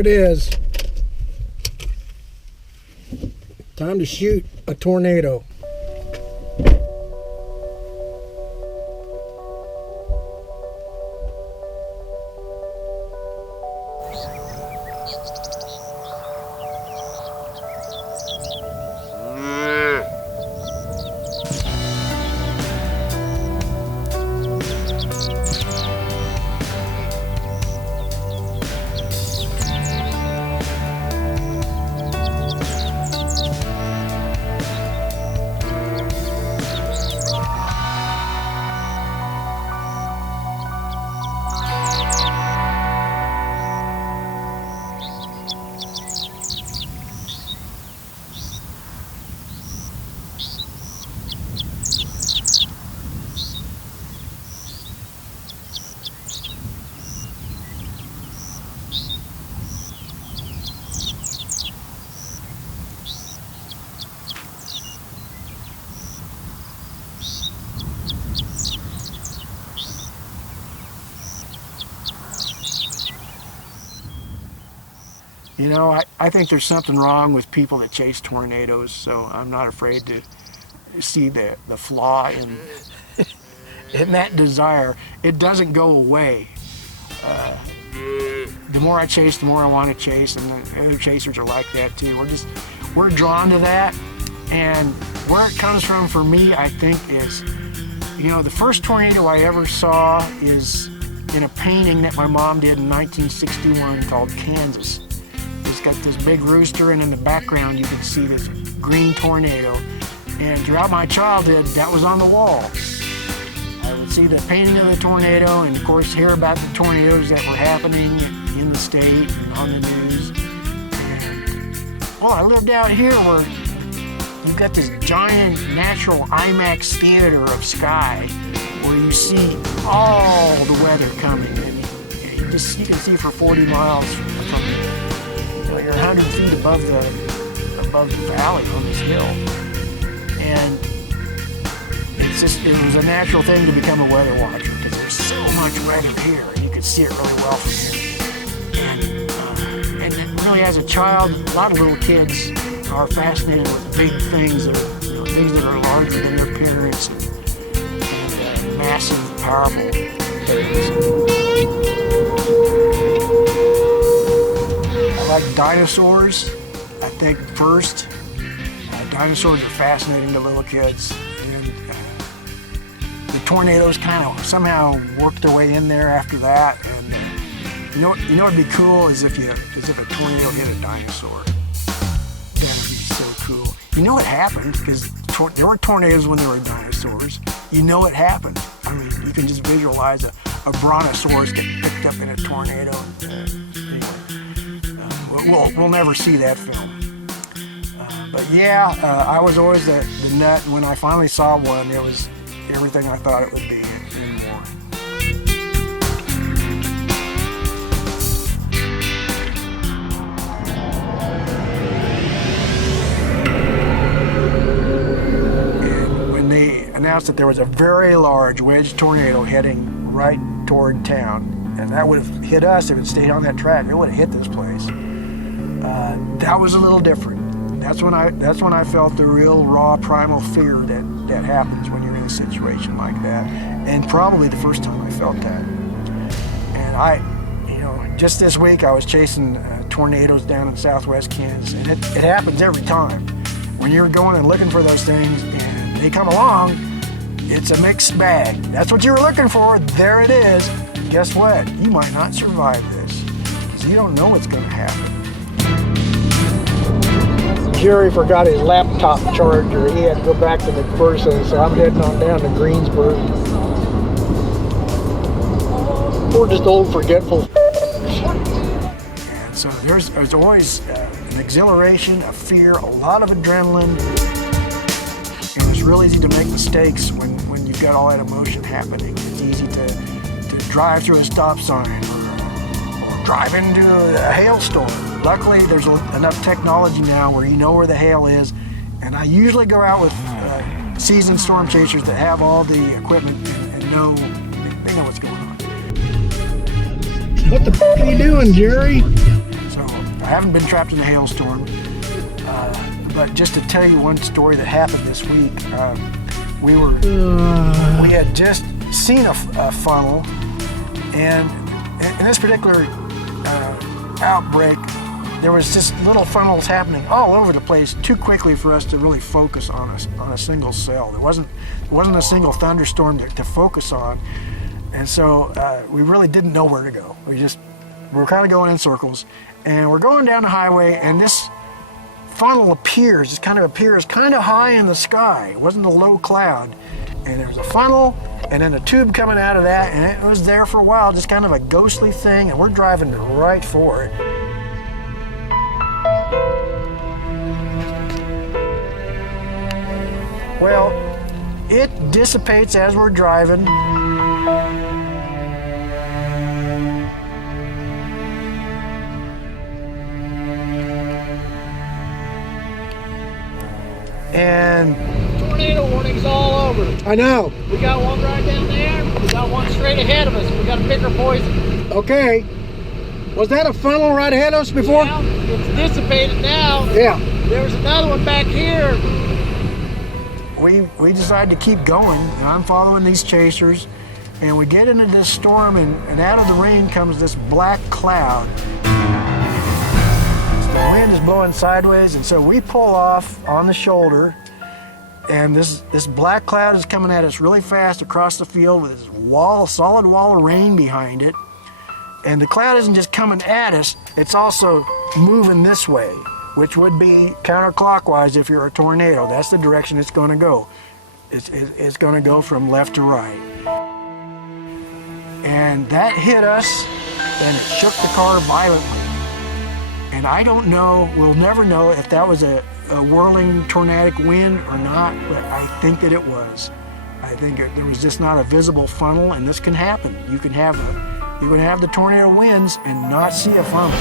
it is. Time to shoot a tornado. You know, I think there's something wrong with people that chase tornadoes, so I'm not afraid to see the flaw in that desire. It doesn't go away. The more I chase, the more I want to chase, and the other chasers are like that too. We're drawn to that, and where it comes from for me, I think, is, you know, the first tornado I ever saw is in a painting that my mom did in 1961 called Kansas. It's got this big rooster, and in the background you can see this green tornado. And throughout my childhood, that was on the wall. I would see the painting of the tornado, and of course hear about the tornadoes that were happening in the state and on the news. And, well, I lived out here where you've got this giant natural IMAX theater of sky where you see all the weather coming. And you can see for 40 miles from you're 100 feet above the valley on this hill. And it was a natural thing to become a weather watcher because there's so much weather here. You can see it really well from here. And really, as a child, a lot of little kids are fascinated with big things, things that are larger than their parents, and massive, powerful things. I like dinosaurs. I think first, dinosaurs are fascinating to little kids, and the tornadoes kind of somehow worked their way in there after that. And you know what'd be cool is if a tornado hit a dinosaur. That'd be so cool. You know what happened, because there were tornadoes when there were dinosaurs. You know it happened. I mean, you can just visualize a brontosaurus get picked up in a tornado. We'll never see that film. But yeah, I was always the nut. When I finally saw one, it was everything I thought it would be and more. And when they announced that there was a very large wedge tornado heading right toward town, and that would have hit us if it stayed on that track, it would have hit this place. That was a little different. That's when I felt the real raw primal fear that happens when you're in a situation like that, and probably the first time I felt that. And just this week I was chasing tornadoes down in southwest Kansas, and it happens every time. When you're going and looking for those things and they come along, it's a mixed bag. That's what you were looking for. There it is. Guess what? You might not survive this because you don't know what's going to happen. Jerry forgot his laptop charger. He had to go back to the Broerse, so I'm heading on down to Greensburg. We're just old forgetful. And so there's always an exhilaration, a fear, a lot of adrenaline. And it's real easy to make mistakes when you've got all that emotion happening. It's easy to drive through a stop sign or drive into a hailstorm. Luckily, there's enough technology now where you know where the hail is, and I usually go out with seasoned storm chasers that have all the equipment and know they know what's going on. What the f*** are you doing, Jerry? So I haven't been trapped in a hailstorm, but just to tell you one story that happened this week, we had just seen a funnel, and in this particular outbreak, there was just little funnels happening all over the place too quickly for us to really focus on a single cell. There wasn't a single thunderstorm to focus on, and so we really didn't know where to go. We were kind of going in circles, and we're going down the highway, and this funnel appears kind of high in the sky. It wasn't a low cloud, and there was a funnel, and then a tube coming out of that, and it was there for a while, just kind of a ghostly thing, and we're driving right for it. Well, it dissipates as we're driving. And tornado warnings all over. I know. We got one right down there. We got one straight ahead of us. We got to pick our poison. Okay. Was that a funnel right ahead of us before? Yeah, it's dissipated now. Yeah. There's another one back here. We decided to keep going, and I'm following these chasers, and we get into this storm, and out of the rain comes this black cloud. The wind is blowing sideways, and so we pull off on the shoulder, and this black cloud is coming at us really fast across the field with this solid wall of rain behind it. And the cloud isn't just coming at us, it's also moving this way, which would be counterclockwise if you're a tornado. That's the direction it's going to go. It's going to go from left to right. And that hit us, and it shook the car violently. And I don't know, we'll never know if that was a whirling tornadic wind or not, but I think that it was. I think there was just not a visible funnel, and this can happen. You can have the tornado winds and not see a funnel.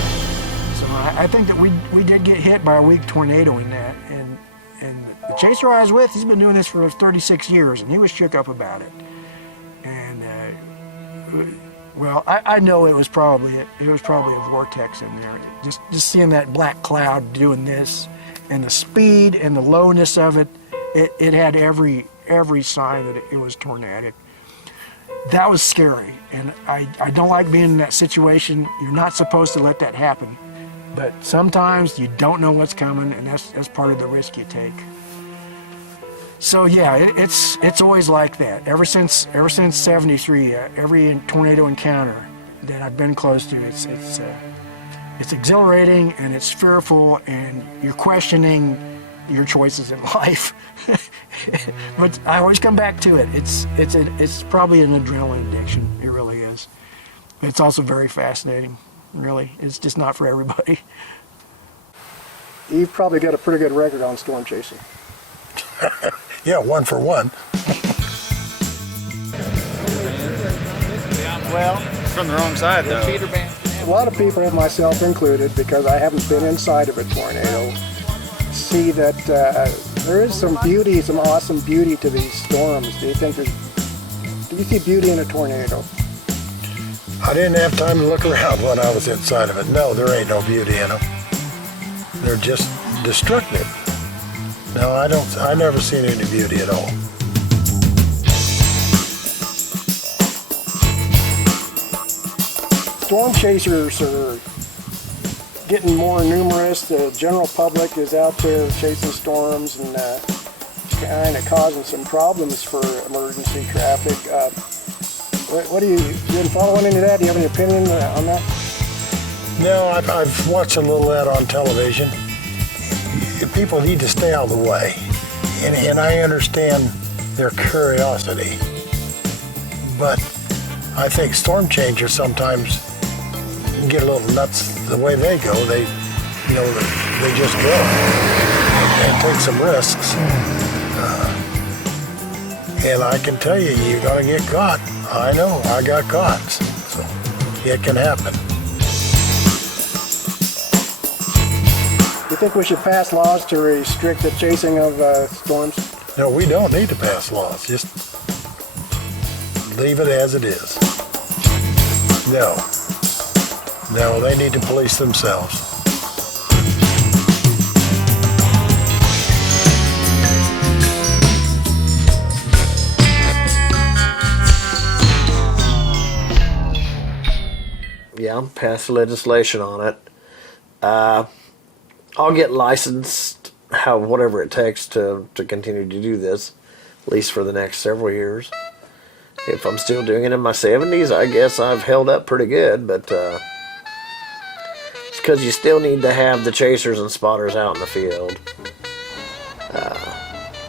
So I think that we did get hit by a weak tornado in that. And the chaser I was with, he's been doing this for 36 years, and he was shook up about it. And well, I know it was probably a vortex in there. Just seeing that black cloud doing this, and the speed and the lowness of it, it had every sign that it was tornadic. That was scary, and I don't like being in that situation. You're not supposed to let that happen, but sometimes you don't know what's coming, and that's part of the risk you take. So yeah, it's always like that. Ever since '73, every tornado encounter that I've been close to, it's exhilarating and it's fearful, and you're questioning your choices in life. But I always come back to it. It's probably an adrenaline addiction. It really is. It's also very fascinating. Really, it's just not for everybody. You've probably got a pretty good record on storm chasing. Yeah, 1 for 1. Well, from the wrong side though. A lot of people, myself included, because I haven't been inside of a tornado, see that there is some beauty, some awesome beauty to these storms. Do you see beauty in a tornado? I didn't have time to look around when I was inside of it. No, there ain't no beauty in them. They're just destructive. No, I never seen any beauty at all. Storm chasers are getting more numerous. The general public is out there chasing storms and kind of causing some problems for emergency traffic. What do you been following into that? Do you have any opinion on that? No, I've watched a little of that on television. People need to stay out of the way, and I understand their curiosity, but I think storm changers sometimes get a little nuts the way they go. They just go and take some risks, and I can tell you, you're gonna get caught. I know, I got caught, so it can happen. Do you think we should pass laws to restrict the chasing of storms? No, we don't need to pass laws. Just leave it as it is. No, they need to police themselves. Yeah, pass legislation on it. I'll get licensed, whatever it takes to continue to do this, at least for the next several years. If I'm still doing it in my 70s, I guess I've held up pretty good, but it's because you still need to have the chasers and spotters out in the field.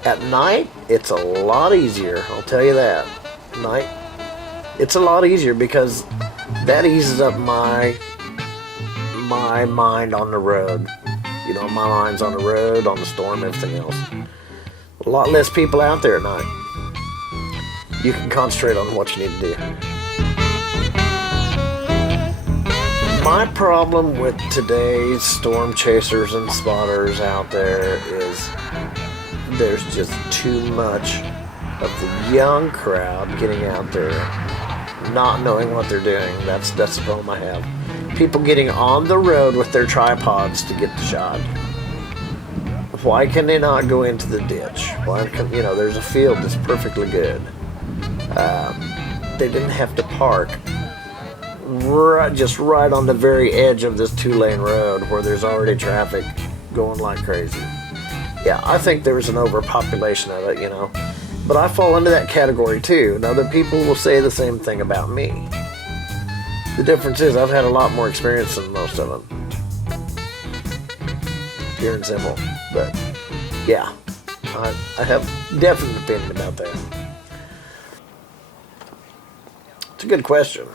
At night, it's a lot easier, I'll tell you that. Night, it's a lot easier because that eases up my mind on the road. You know, my mind's on the road, on the storm, everything else. A lot less people out there at night. You can concentrate on what you need to do. My problem with today's storm chasers and spotters out there is there's just too much of the young crowd getting out there not knowing what they're doing. That's the problem I have. People getting on the road with their tripods to get the shot. Why can they not go into the ditch? Why can, there's a field that's perfectly good. They didn't have to park just right on the very edge of this 2-lane road where there's already traffic going like crazy. Yeah, I think there's an overpopulation of it, But I fall into that category too, and other people will say the same thing about me. The difference is I've had a lot more experience than most of them. Pure and simple. But, yeah, I have definite opinion about that. It's a good question.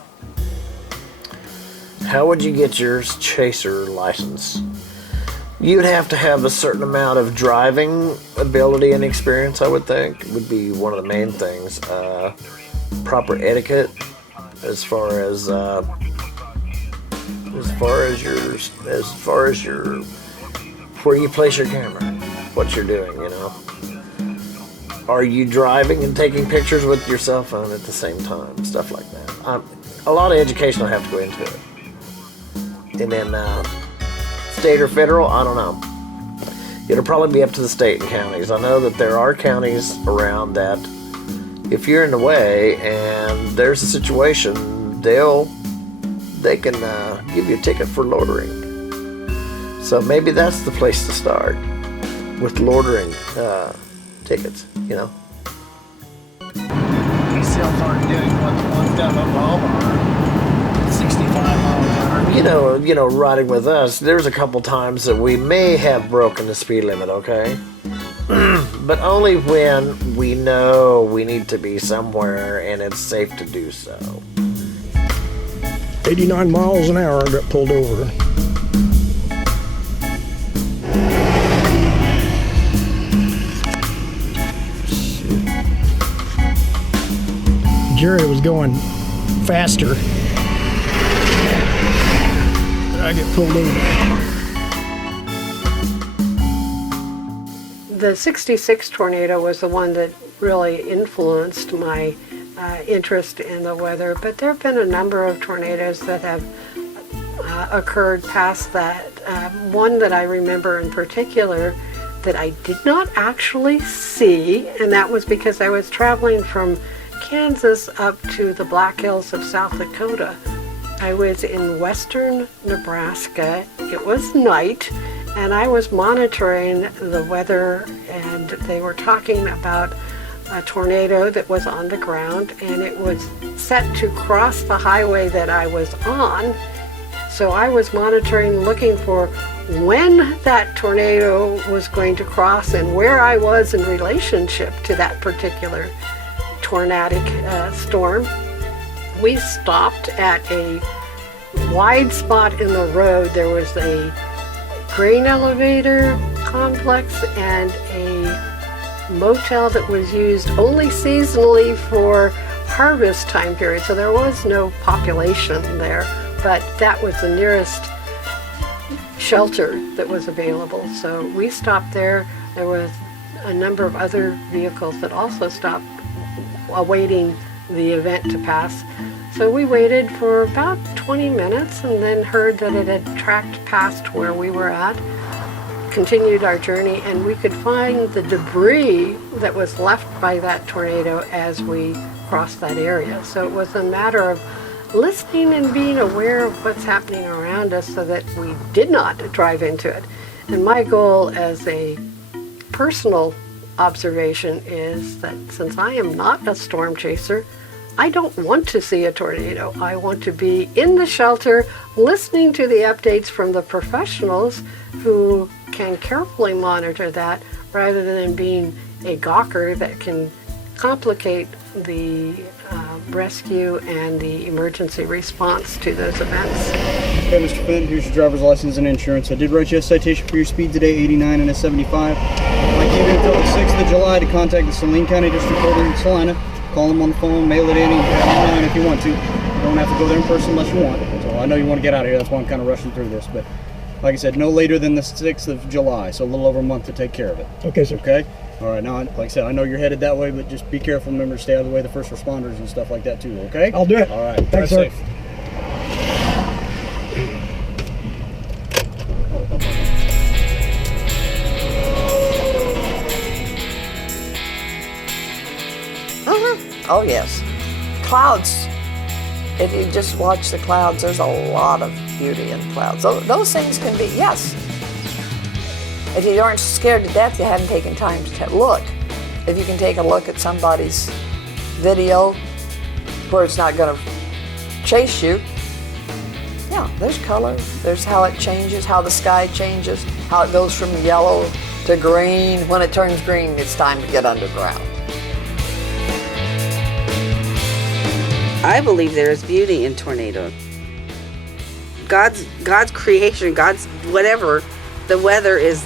How would you get your chaser license? You'd have to have a certain amount of driving ability and experience, I would think, would be one of the main things. Proper etiquette, as far as your where you place your camera, what you're doing, Are you driving and taking pictures with your cell phone at the same time? Stuff like that. A lot of education will have to go into it. And then state or federal, I don't know. It'll probably be up to the state and counties. I know that there are counties around that if you're in the way and there's a situation, they can give you a ticket for loitering. So maybe that's the place to start with loitering tickets, These sales aren't doing what the ones down in Oklahoma are. 65 miles an hour. Riding with us, there's a couple times that we may have broken the speed limit, okay? But only when we know we need to be somewhere and it's safe to do so. 89 miles an hour, got pulled over. Jerry was going faster. I get pulled over. The 66 tornado was the one that really influenced my interest in the weather, but there have been a number of tornadoes that have occurred past that. One that I remember in particular that I did not actually see, and that was because I was traveling from Kansas up to the Black Hills of South Dakota. I was in western Nebraska. It was night, and I was monitoring the weather, and they were talking about a tornado that was on the ground, and it was set to cross the highway that I was on. So I was monitoring, looking for when that tornado was going to cross and where I was in relationship to that particular tornadic storm. We stopped at a wide spot in the road. There was a grain elevator complex and a motel that was used only seasonally for harvest time period. So there was no population there, but that was the nearest shelter that was available. So we stopped there. There was a number of other vehicles that also stopped awaiting the event to pass. So we waited for about 20 minutes and then heard that it had tracked past where we were at, continued our journey, and we could find the debris that was left by that tornado as we crossed that area. So it was a matter of listening and being aware of what's happening around us so that we did not drive into it. And my goal as a personal observation is that since I am not a storm chaser, I don't want to see a tornado. I want to be in the shelter listening to the updates from the professionals who can carefully monitor that rather than being a gawker that can complicate the rescue and the emergency response to those events. Okay, Mr. Fent, here's your driver's license and insurance. I did write you a citation for your speed today, 89 and a 75. I gave you until the 6th of July to contact the Saline County District Court in Salina. Call them on the phone, mail it in, you can have it online if you want to. You don't have to go there in person unless you want. So I know you want to get out of here, that's why I'm kind of rushing through this. But like I said, no later than the 6th of July, so a little over a month to take care of it. Okay, sir. Okay? All right, now, like I said, I know you're headed that way, but just be careful. Remember to stay out of the way of the first responders and stuff like that too, okay? I'll do it. All right, Thanks, drive sir. safe. Oh yes. Clouds. If you just watch the clouds, there's a lot of beauty in clouds. Those things can be, yes. If you aren't scared to death, you haven't taken time to look. If you can take a look at somebody's video where it's not going to chase you, yeah, there's color. There's how it changes, how the sky changes, how it goes from yellow to green. When it turns green, it's time to get underground. I believe there is beauty in tornadoes. God's creation, God's whatever, the weather is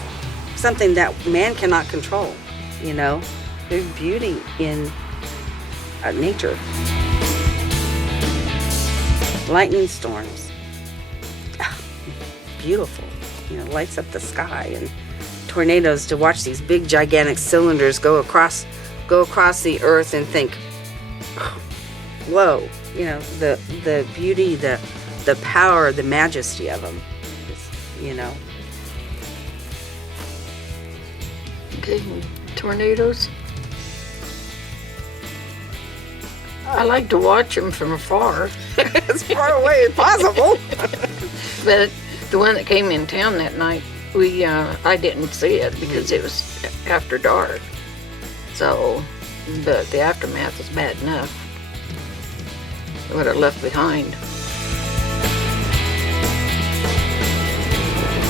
something that man cannot control, you know? There's beauty in nature. Lightning storms, beautiful, you know, lights up the sky, and tornadoes, to watch these big gigantic cylinders go across the earth and think, whoa, you know, the beauty, the power, the majesty of them, you know. Okay, tornadoes. I like to watch them from afar. As far away as possible. But the one that came in town that night, I didn't see it because it was after dark. So, but the aftermath was bad enough. What it left behind.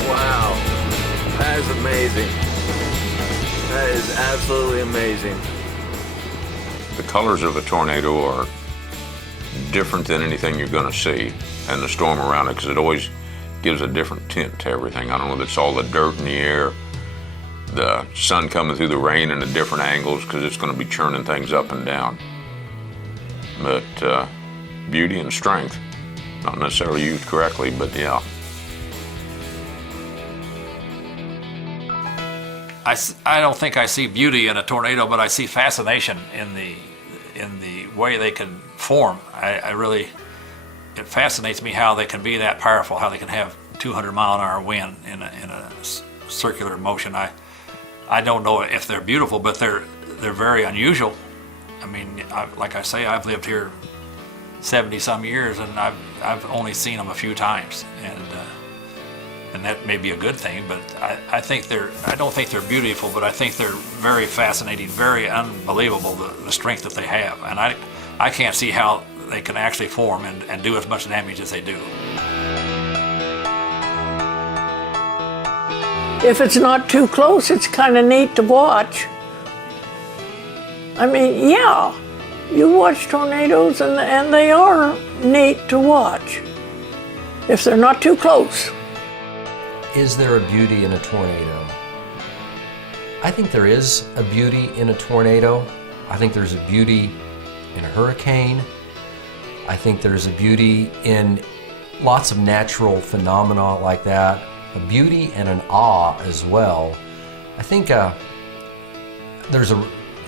Wow, that is amazing. That is absolutely amazing. The colors of a tornado are different than anything you're going to see, and the storm around it, because it always gives a different tint to everything. I don't know if it's all the dirt in the air, the sun coming through the rain in the different angles, because it's going to be churning things up and down. But beauty and strength, not necessarily used correctly, but yeah. I don't think I see beauty in a tornado, but I see fascination in the way they can form. It fascinates me how they can be that powerful, how they can have 200-mile-an-hour wind in a circular motion. I don't know if they're beautiful, but they're very unusual. I mean, like I say, I've lived here 70-some years, and I've only seen them a few times, and that may be a good thing. But I don't think they're beautiful, but I think they're very fascinating, very unbelievable, the strength that they have, and I can't see how they can actually form and do as much damage as they do. If it's not too close, it's kind of neat to watch. I mean, yeah, you watch tornadoes and they are neat to watch if they're not too close. Is there a beauty in a tornado? I think there is a beauty in a tornado. I think there's a beauty in a hurricane. I think there's a beauty in lots of natural phenomena like that. A beauty and an awe as well. I think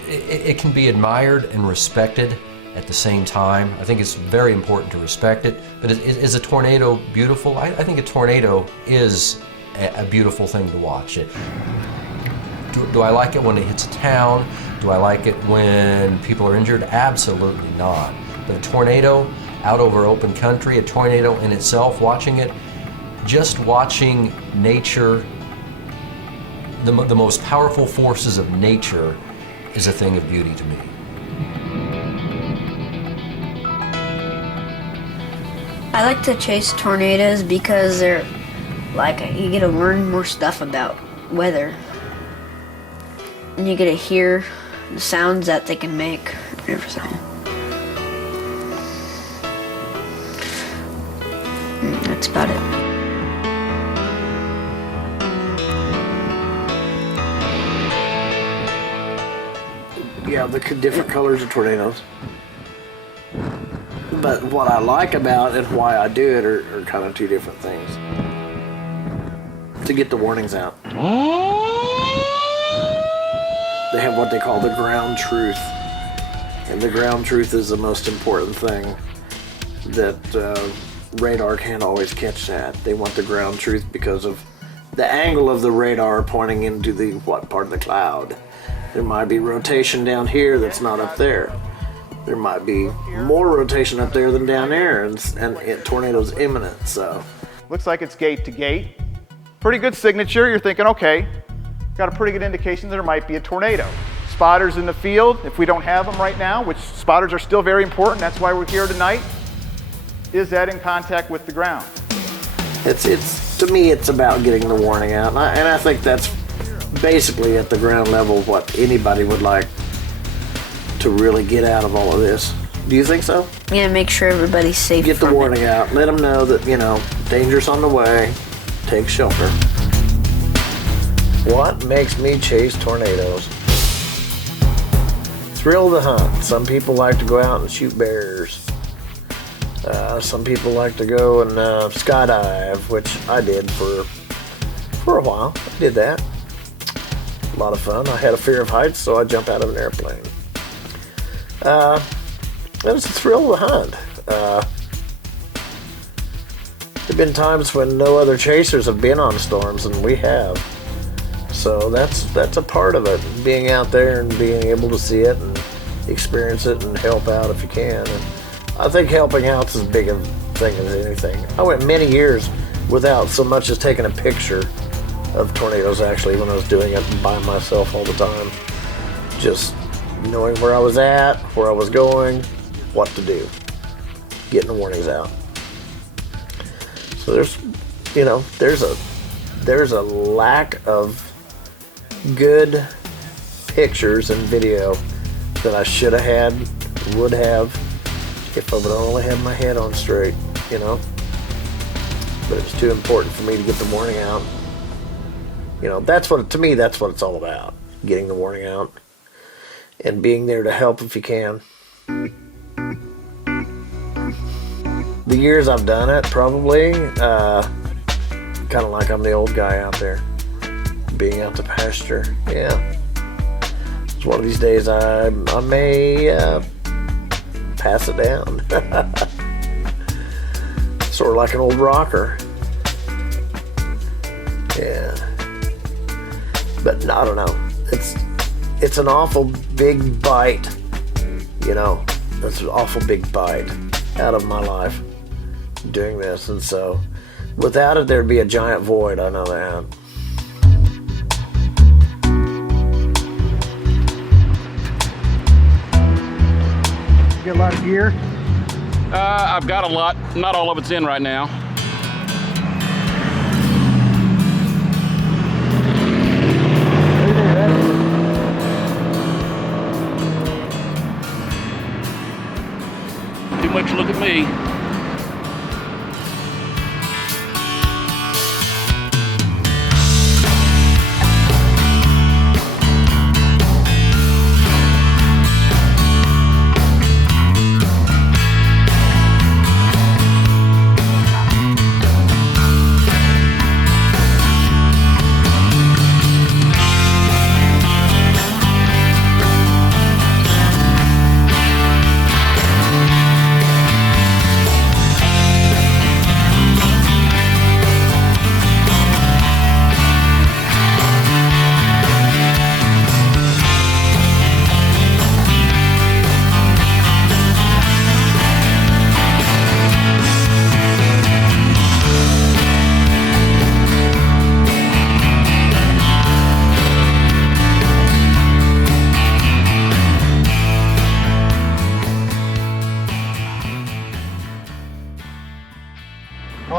it can be admired and respected at the same time. I think it's very important to respect it. But is a tornado beautiful? I think a tornado is a beautiful thing to watch. Do I like it when it hits a town? Do I like it when people are injured? Absolutely not. But a tornado, out over open country, a tornado in itself, watching it, just watching nature, the most powerful forces of nature is a thing of beauty to me. I like to chase tornadoes because they're like, you get to learn more stuff about weather. And you get to hear the sounds that they can make and everything. That's about it. Yeah, the different colors of tornadoes. But what I like about it and why I do it are kind of two different things. To get the warnings out. They have what they call the ground truth. And the ground truth is the most important thing that radar can't always catch that. They want the ground truth because of the angle of the radar pointing into the what part of the cloud. There might be rotation down here that's not up there. There might be more rotation up there than down there, and tornado's imminent, so. Looks like it's gate to gate. Pretty good signature. You're thinking, okay, got a pretty good indication there might be a tornado. Spotters in the field, if we don't have them right now, which spotters are still very important, that's why we're here tonight, is that in contact with the ground? It's to me, it's about getting the warning out, and I think that's basically at the ground level what anybody would like to really get out of all of this. Do you think so? Yeah, make sure everybody's safe. Get the warning out. Let them know that, danger's on the way. Take shelter. What makes me chase tornadoes? Thrill of the hunt. Some people like to go out and shoot bears. Some people like to go and skydive, which I did for a while. I did that. A lot of fun. I had a fear of heights, so I jumped out of an airplane. It was a thrill of the hunt. There have been times when no other chasers have been on storms, and we have. So that's a part of it, being out there and being able to see it and experience it and help out if you can. And I think helping out's as big a thing as anything. I went many years without so much as taking a picture of tornadoes, actually, when I was doing it by myself all the time. Just knowing where I was at, where I was going, what to do, getting the warnings out. So there's a lack of good pictures and video that I should have had, would have, if I would only have my head on straight, But it's too important for me to get the warning out. To me, that's what it's all about, getting the warning out and being there to help if you can. The years I've done it, probably, kind of like I'm the old guy out there, being out to pasture. Yeah. It's one of these days I may pass it down. Sort of like an old rocker. Yeah. But I don't know. It's an awful big bite, It's an awful big bite out of my life doing this, and so without it there'd be a giant void. I know that. You get a lot of gear? I've got a lot. Not all of it's in right now. Too much look at me.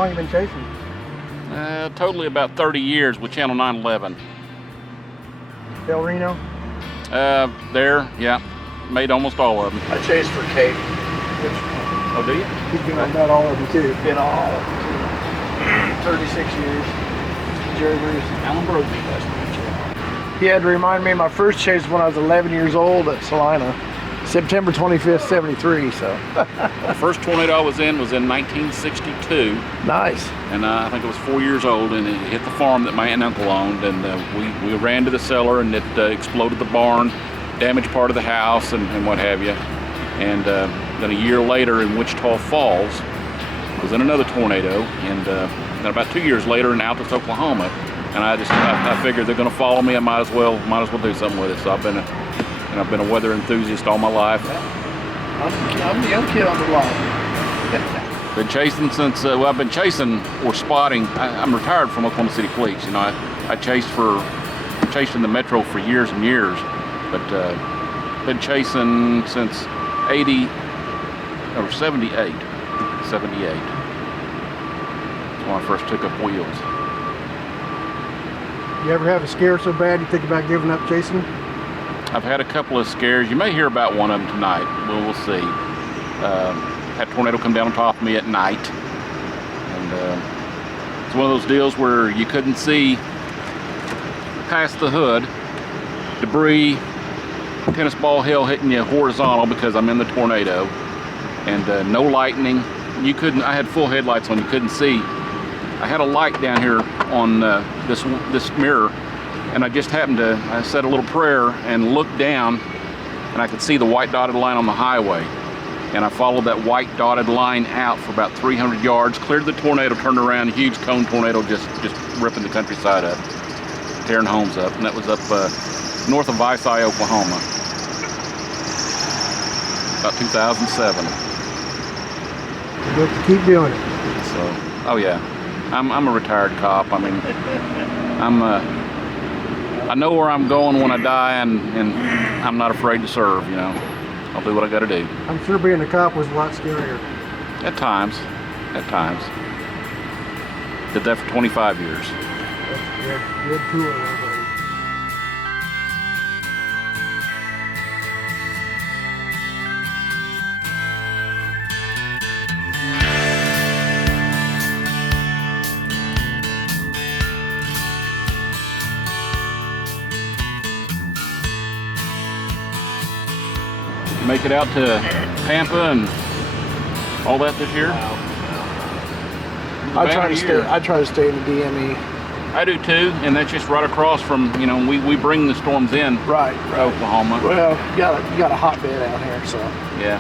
long you been chasing? Totally about 30 years with Channel 911. Del Reno? There, yeah. Made almost all of them. I chased for Kate. Oh, do you? He's been on about all of them too. Been all 36 years. Jerry Bruce. Alan Brody. Nice to meet you. He had to remind me of my first chase when I was 11 years old at Salina. September 25th, 73, so. The first tornado I was in 1962. Nice. And I think I was 4 years old, and it hit the farm that my aunt and uncle owned, and we ran to the cellar, and it exploded the barn, damaged part of the house, and what have you. And then a year later in Wichita Falls, I was in another tornado, and then about 2 years later in Altus, Oklahoma. And I figured they're going to follow me. I might as well do something with it. So I've been a weather enthusiast all my life. I'm the young kid on the block. Been chasing since, I've been chasing or spotting. I'm retired from Oklahoma City Police. You know, I chased in the Metro for years and years, but been chasing since 80 or 78. 78. That's when I first took up wheels. You ever have a scare so bad you think about giving up chasing? I've had a couple of scares. You may hear about one of them tonight. We'll see. Had a tornado come down on top of me at night. And it's one of those deals where you couldn't see past the hood. Debris, tennis ball hail hitting you horizontal because I'm in the tornado. And no lightning. I had full headlights on, you couldn't see. I had a light down here on this mirror, and I just happened to, I said a little prayer and looked down, and I could see the white dotted line on the highway. And I followed that white dotted line out for about 300 yards, cleared the tornado, turned around, a huge cone tornado just ripping the countryside up, tearing homes up. And that was up north of Vice, Oklahoma, about 2007. Good to keep doing it. So, oh yeah. I'm a retired cop. I mean, I know where I'm going when I die, and I'm not afraid to serve, you know. I'll do what I gotta do. I'm sure being a cop was a lot scarier. At times. Did that for 25 years. Good tour, everybody. Make it out to Tampa and all that this year? I try to stay in the DME. I do too, and that's just right across from, you know, we bring the storms in right. Oklahoma. Well, you got a hotbed out here, so. Yeah.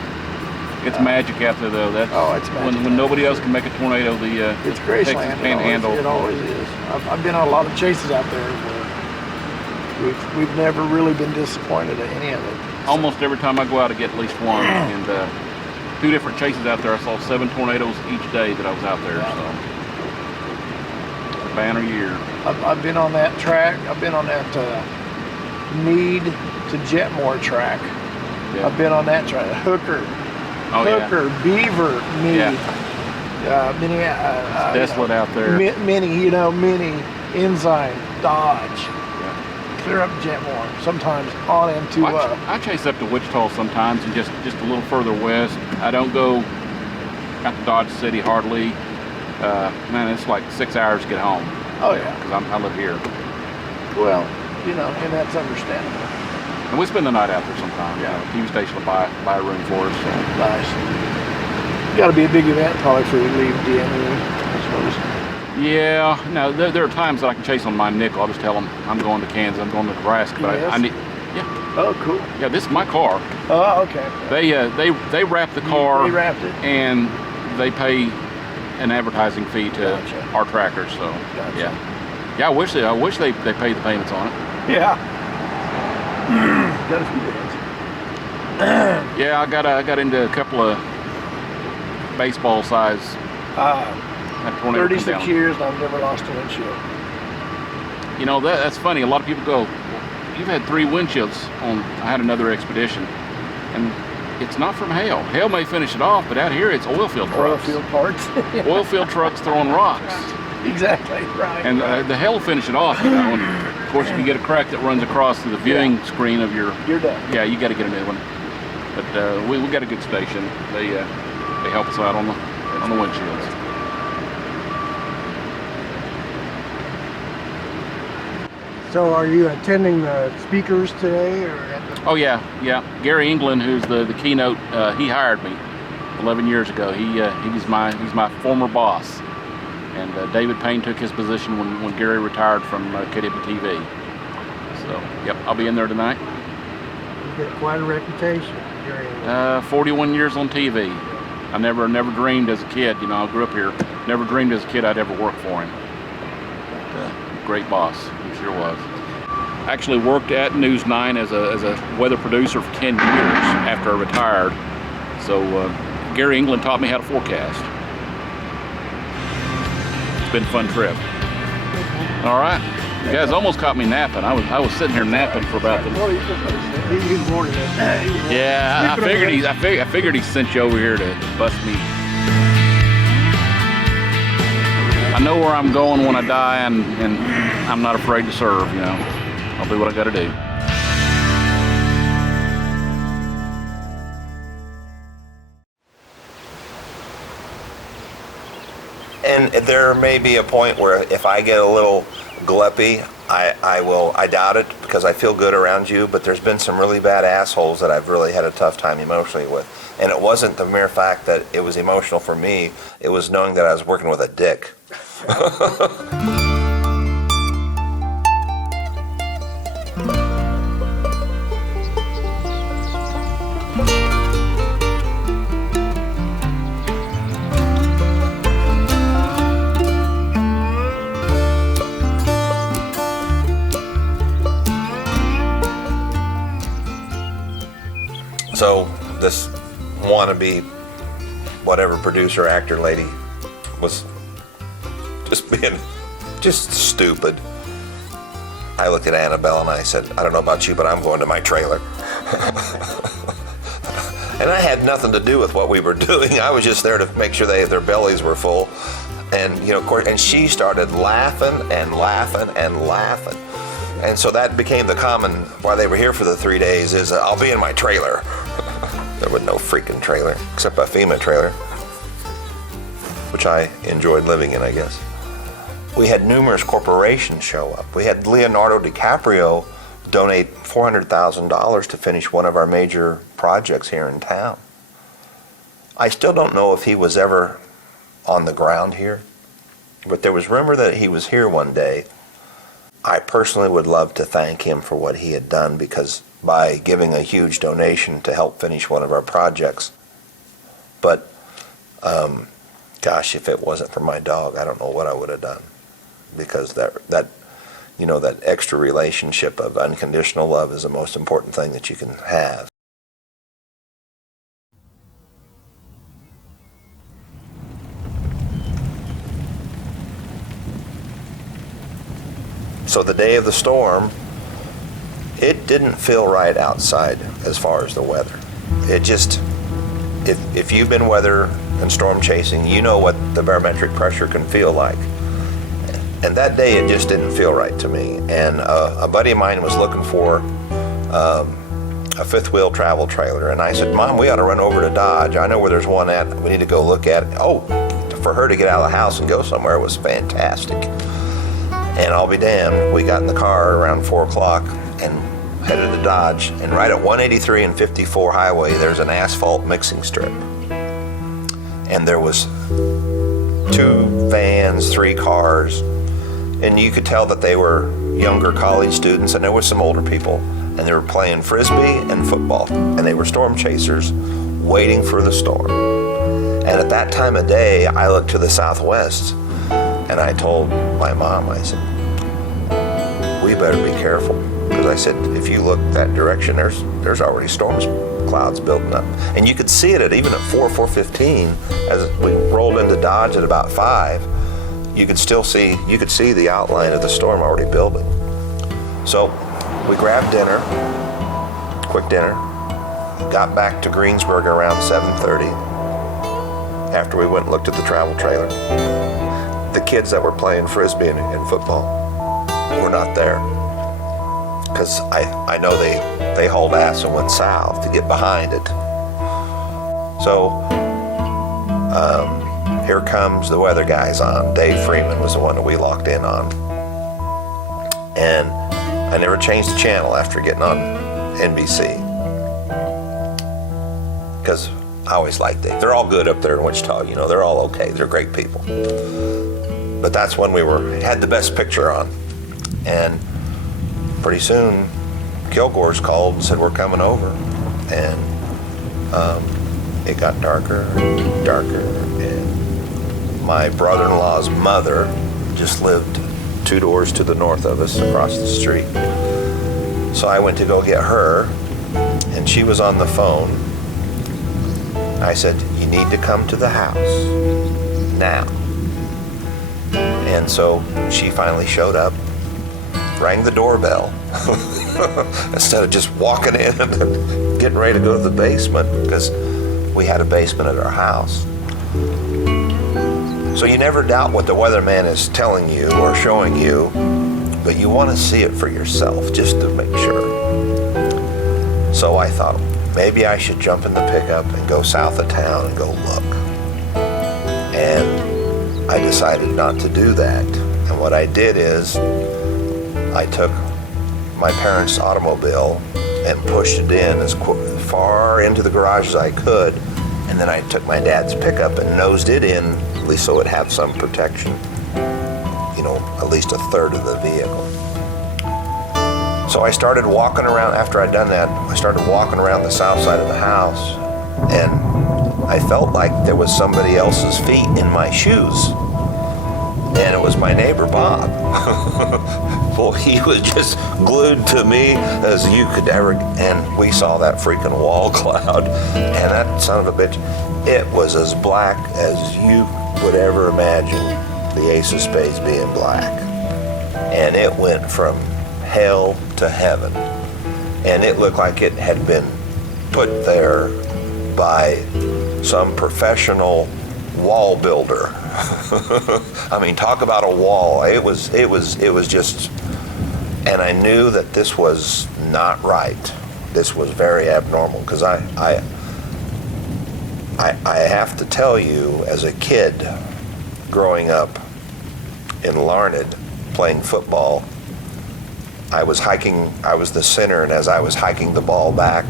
It's magic out there though. It's magic. When nobody else can make a tornado, it's Graceland. Texas Panhandle. It always is. I've been on a lot of chases out there where we've never really been disappointed at any of it. Almost every time I go out, I get at least one. And 2 different chases out there. I saw 7 tornadoes each day that I was out there. So, a banner year. I've been on that track. I've been on that Meade to Jetmore track. Yeah. I've been on that track. Hooker, Beaver, Meade. Yeah. Mini. It's desolate out there. Mini, Ensign, Dodge. Clear up Jetmore, sometimes on into. I chase up to Wichita sometimes, and just a little further west. I don't go out to Dodge City hardly. Man, it's like 6 hours to get home. Oh yeah, because I live here. Well, and that's understandable. And we spend the night out there sometimes. Yeah, TV station will buy a room for us. So. Nice. Got to be a big event probably for you to leave DME, I suppose. Yeah, no, there are times that I can chase on my nickel. I'll just tell them I'm going to Kansas, I'm going to Nebraska, but I need. Yeah. Oh, cool. Yeah, this is my car. Oh, okay. They wrap the car. They wrapped it. And they pay an advertising fee to our trackers. So yeah, I wish they paid the payments on it. Yeah. Got a few days. Yeah, I got into a couple of baseball size. 36 years and I've never lost a windshield. You know, that's funny. A lot of people go, you've had 3 windshields on. I had another expedition, and it's not from hail. Hail may finish it off, but out here it's oil field trucks. Oil field parts. Oil field trucks throwing rocks. Exactly, right. And the hail will finish it off, you know. And of course, if you get a crack that runs across to the viewing screen of your... You're done. Yeah, you got to get a new one. But we got a good station. They help us out on the windshields. So are you attending the speakers today? Oh yeah. Gary England, who's the keynote, he hired me 11 years ago. He's my former boss. And David Payne took his position when Gary retired from KWTV. So, yep, I'll be in there tonight. You get quite a reputation. 41 years on TV. I never dreamed as a kid, you know, I grew up here, never dreamed as a kid I'd ever work for him. But, great boss, he sure was. I actually worked at News 9 as a weather producer for 10 years after I retired. So, Gary England taught me how to forecast. Been a fun trip. All right, you guys almost caught me napping. I was sitting here napping for about the. Yeah, I figured he sent you over here to bust me. I know where I'm going when I die, and I'm not afraid to serve. You know, I'll do what I got to do. And there may be a point where if I get a little gluppy, I doubt it because I feel good around you, but there's been some really bad assholes that I've really had a tough time emotionally with. And it wasn't the mere fact that it was emotional for me, it was knowing that I was working with a dick. So this wannabe, whatever producer, actor lady was just being just stupid. I looked at Annabelle and I said, I don't know about you, but I'm going to my trailer. And I had nothing to do with what we were doing. I was just there to make sure their bellies were full. And, you know, of course, and she started laughing and laughing and laughing. And so that became the common, while they were here for the 3 days, is I'll be in my trailer. There was no freaking trailer, except a FEMA trailer, which I enjoyed living in, I guess. We had numerous corporations show up. We had Leonardo DiCaprio donate $400,000 to finish one of our major projects here in town. I still don't know if he was ever on the ground here, but there was rumor that he was here one day. I personally would love to thank him for what he had done, because by giving a huge donation to help finish one of our projects. But gosh, if it wasn't for my dog, I don't know what I would have done, because that you know, that extra relationship of unconditional love is the most important thing that you can have. So the day of the storm, it didn't feel right outside as far as the weather. It just, if you've been weather and storm chasing, you know what the barometric pressure can feel like. And that day it just didn't feel right to me. And a buddy of mine was looking for a fifth wheel travel trailer. And I said, Mom, we ought to run over to Dodge. I know where there's one at. We need to go look at it. Oh, for her to get out of the house and go somewhere was fantastic. And I'll be damned, we got in the car around 4 o'clock and headed to Dodge. And right at 183 and 54 highway, there's an asphalt mixing strip. And there was 2 vans, 3 cars. And you could tell that they were younger college students, and there was some older people. And they were playing Frisbee and football. And they were storm chasers waiting for the storm. And at that time of day, I looked to the southwest. And I told my mom, I said, we better be careful. Because I said, if you look that direction, there's already storm clouds building up. And you could see it even at 4:15, as we rolled into Dodge at about 5, you could see the outline of the storm already building. So we grabbed dinner, quick dinner, got back to Greensburg around 7:30 after we went and looked at the travel trailer. The kids that were playing Frisbee and football were not there. Because I know they hauled ass and went south to get behind it. So here comes the weather guys on. Dave Freeman was the one that we locked in on. And I never changed the channel after getting on NBC. Because I always liked Dave. They're all good up there in Wichita, you know, they're all okay. They're great people. But that's when we had the best picture on. And pretty soon, Kilgore's called and said, we're coming over. And it got darker and darker. And my brother-in-law's mother just lived 2 doors to the north of us across the street. So I went to go get her, and she was on the phone. I said, you need to come to the house now. And so she finally showed up, rang the doorbell, instead of just walking in and getting ready to go to the basement, because we had a basement at our house. So you never doubt what the weatherman is telling you or showing you, but you want to see it for yourself just to make sure. So I thought, maybe I should jump in the pickup and go south of town and go look. And I decided not to do that. And what I did is I took my parents' automobile and pushed it in as far into the garage as I could. And then I took my dad's pickup and nosed it in, at least so it had some protection, you know, at least a third of the vehicle. So I started walking around, after I'd done that, I started walking around the south side of the house, and I felt like there was somebody else's feet in my shoes. And it was my neighbor, Bob. Boy, he was just glued to me as you could ever, and we saw that freaking wall cloud, and that son of a bitch, it was as black as you would ever imagine the Ace of Spades being black. And it went from hell to heaven. And it looked like it had been put there by some professional wall builder. I mean, talk about a wall. It was just, and I knew that this was not right. This was very abnormal, because I have to tell you, as a kid growing up in Larned playing football, I was the center, and as I was hiking the ball back,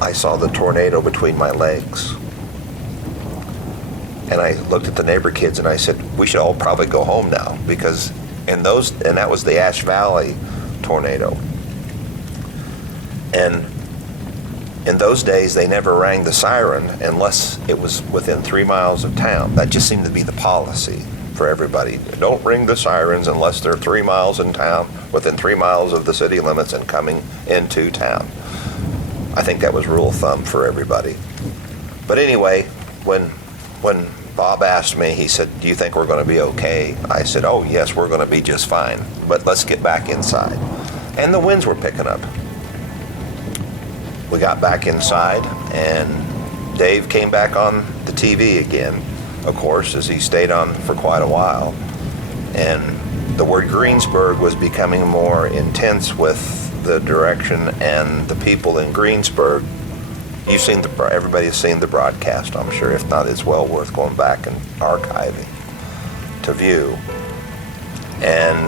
I saw the tornado between my legs. And I looked at the neighbor kids and I said, we should all probably go home now, because and that was the Ash Valley tornado. And in those days, they never rang the siren unless it was within 3 miles of town. That just seemed to be the policy for everybody. Don't ring the sirens unless they're 3 miles in town, within 3 miles of the city limits and coming into town. I think that was rule of thumb for everybody. But anyway, when Bob asked me, he said, do you think we're going to be okay? I said, oh yes, we're going to be just fine, but let's get back inside. And the winds were picking up. We got back inside, and Dave came back on the TV again, of course, as he stayed on for quite a while. And the word Greensburg was becoming more intense with the direction and the people in Greensburg. Everybody's seen the broadcast, I'm sure. If not, it's well worth going back and archiving to view. And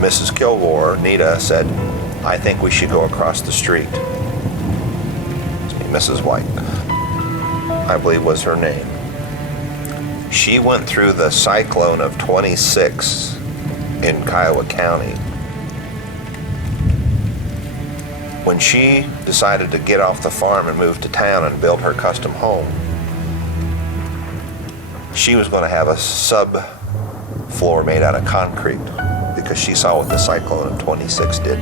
Mrs. Kilgore, Nita, said, I think we should go across the street. Mrs. White, I believe was her name. She went through the cyclone of 26 in Kiowa County. When she decided to get off the farm and move to town and build her custom home, she was going to have a sub-floor made out of concrete, because she saw what the cyclone of 26 did.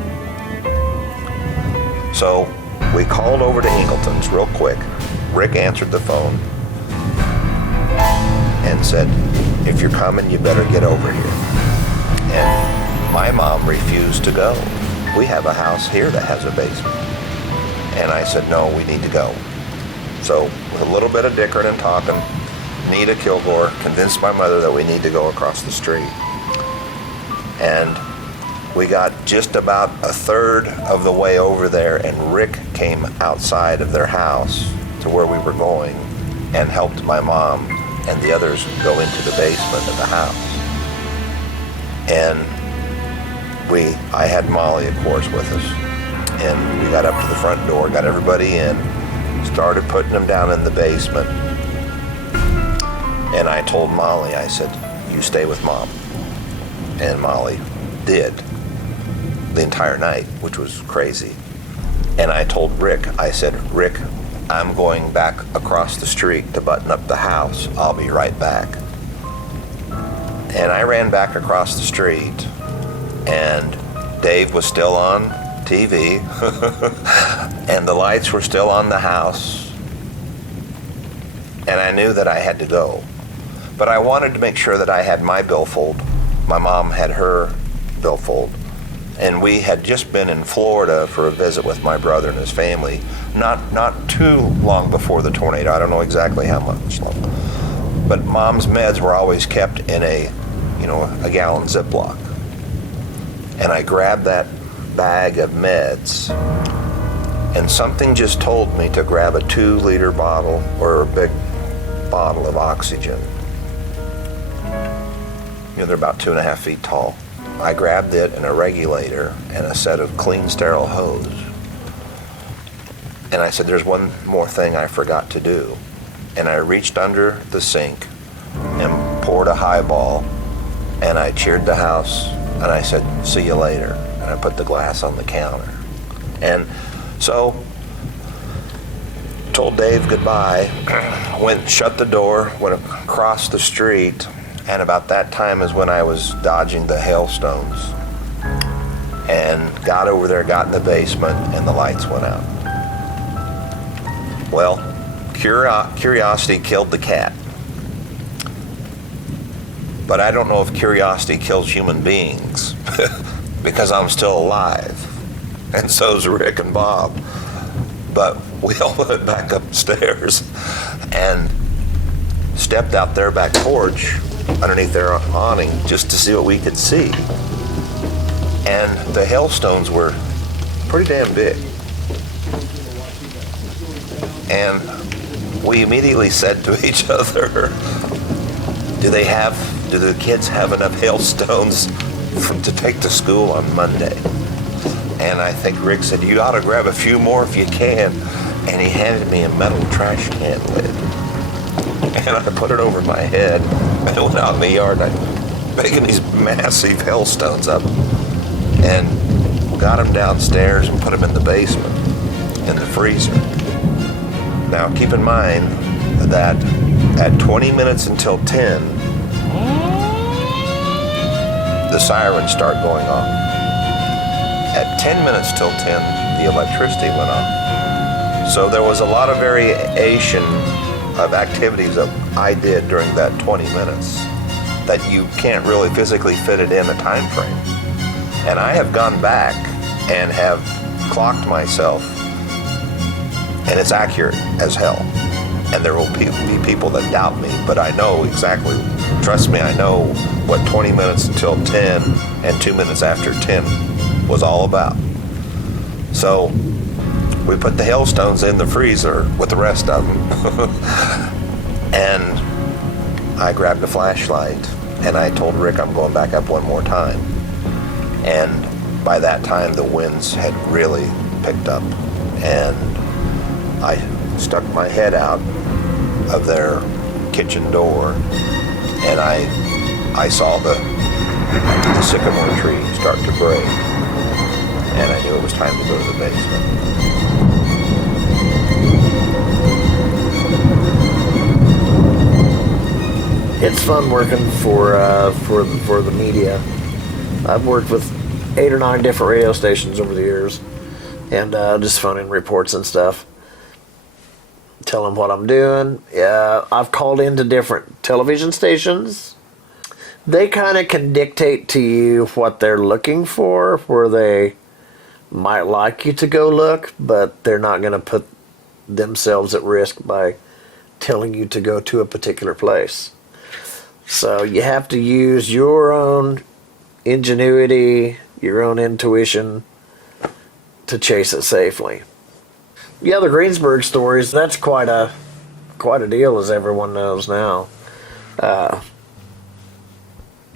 So we called over to Ingleton's real quick. Rick answered the phone and said, if you're coming, you better get over here. And my mom refused to go. We have a house here that has a basement. And I said, no, we need to go. So with a little bit of dickering and talking, Nita Kilgore convinced my mother that we need to go across the street. And we got just about a third of the way over there, and Rick came outside of their house to where we were going and helped my mom and the others go into the basement of the house. And I had Molly, of course, with us. And we got up to the front door, got everybody in, started putting them down in the basement. And I told Molly, I said, you stay with Mom. And Molly did the entire night, which was crazy. And I told Rick, I said, Rick, I'm going back across the street to button up the house. I'll be right back. And I ran back across the street, and Dave was still on TV, and the lights were still on the house. And I knew that I had to go. But I wanted to make sure that I had my billfold. My mom had her billfold. And we had just been in Florida for a visit with my brother and his family, not too long before the tornado. I don't know exactly how much long. But Mom's meds were always kept in a gallon Ziploc. And I grabbed that bag of meds, and something just told me to grab a 2-liter bottle or a big bottle of oxygen. They're about 2.5 feet tall. I grabbed it and a regulator and a set of clean, sterile hose. And I said, there's one more thing I forgot to do. And I reached under the sink and poured a highball, and I cheered the house, and I said, see you later. And I put the glass on the counter. And so, told Dave goodbye, went, shut the door, went across the street, and about that time is when I was dodging the hailstones, and got over there, got in the basement, and the lights went out. Well, curiosity killed the cat. But I don't know if curiosity kills human beings because I'm still alive. And so's Rick and Bob. But we all went back upstairs and stepped out their back porch underneath their awning just to see what we could see. And the hailstones were pretty damn big. And we immediately said to each other, do the kids have enough hailstones to take to school on Monday? And I think Rick said, you ought to grab a few more if you can. And he handed me a metal trash can lid. And I put it over my head. I went out in the yard, and I'm making these massive hailstones up, and got them downstairs and put them in the basement, in the freezer. Now keep in mind that at 20 minutes until 10, the sirens start going off. At 10 minutes till 10, the electricity went off. So there was a lot of variation of activities that I did during that 20 minutes that you can't really physically fit it in a time frame. And I have gone back and have clocked myself, and it's accurate as hell. And there will be people that doubt me, but I know exactly, trust me, I know what 20 minutes until 10 and 2 minutes after 10 was all about. So we put the hailstones in the freezer with the rest of them. And I grabbed a flashlight, and I told Rick I'm going back up one more time. And by that time, the winds had really picked up. And I stuck my head out of their kitchen door, and I saw the sycamore tree start to break. And I knew it was time to go to the basement. It's fun working for the media. I've worked with 8 or 9 different radio stations over the years, and just phoning reports and stuff, tell them what I'm doing. I've called into different television stations. They kind of can dictate to you what they're looking for, where they might like you to go look, but they're not going to put themselves at risk by telling you to go to a particular place. So you have to use your own ingenuity, your own intuition to chase it safely. Yeah, the Greensburg stories, that's quite a deal, as everyone knows now.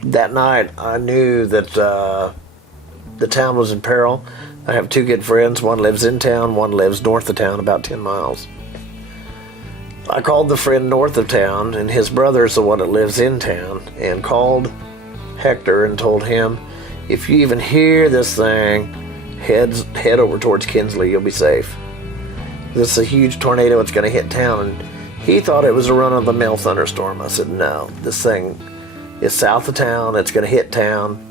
That night, I knew that the town was in peril. I have two good friends. One lives in town, one lives north of town, about 10 miles. I called the friend north of town, and his brother's the one that lives in town, and called Hector and told him, if you even hear this thing, head over towards Kinsley, you'll be safe. This is a huge tornado, it's going to hit town. And he thought it was a run-of-the-mill thunderstorm. I said, no, this thing is south of town, it's going to hit town.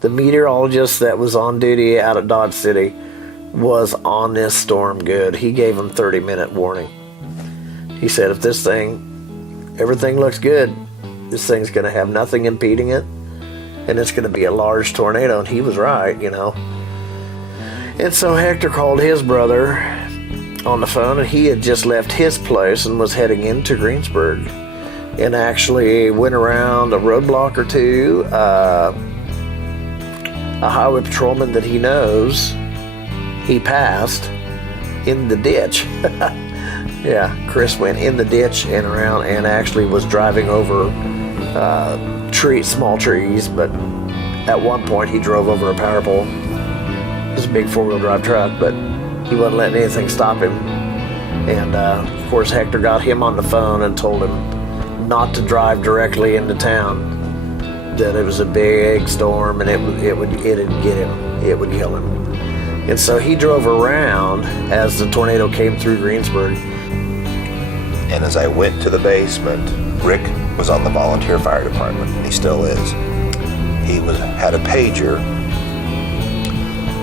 The meteorologist that was on duty out at Dodge City was on this storm good. He gave him 30-minute warning. He said, if this thing, everything looks good, this thing's going to have nothing impeding it, and it's going to be a large tornado. And he was right, you know. And so Hector called his brother on the phone, and he had just left his place and was heading into Greensburg, and actually went around a roadblock or two. A highway patrolman that he knows, he passed in the ditch. Yeah, Chris went in the ditch and around, and actually was driving over small trees, but at one point he drove over a power pole. It was a big four-wheel drive truck, but he wasn't letting anything stop him. And of course Hector got him on the phone and told him not to drive directly into town, that it was a big storm and it'd get him, it would kill him. And so he drove around as the tornado came through Greensburg. And as I went to the basement, Rick was on the volunteer fire department, and he still is. He had a pager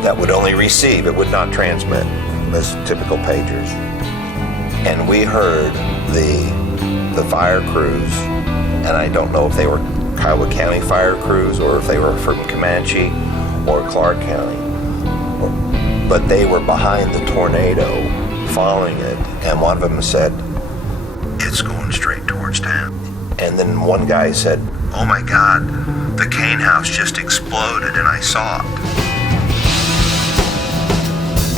that would only receive, it would not transmit, as typical pagers. And we heard the fire crews, and I don't know if they were Kiowa County fire crews or if they were from Comanche or Clark County, but they were behind the tornado, following it, and one of them said, it's going straight towards town. And then one guy said, oh my God, the cane house just exploded and I saw it.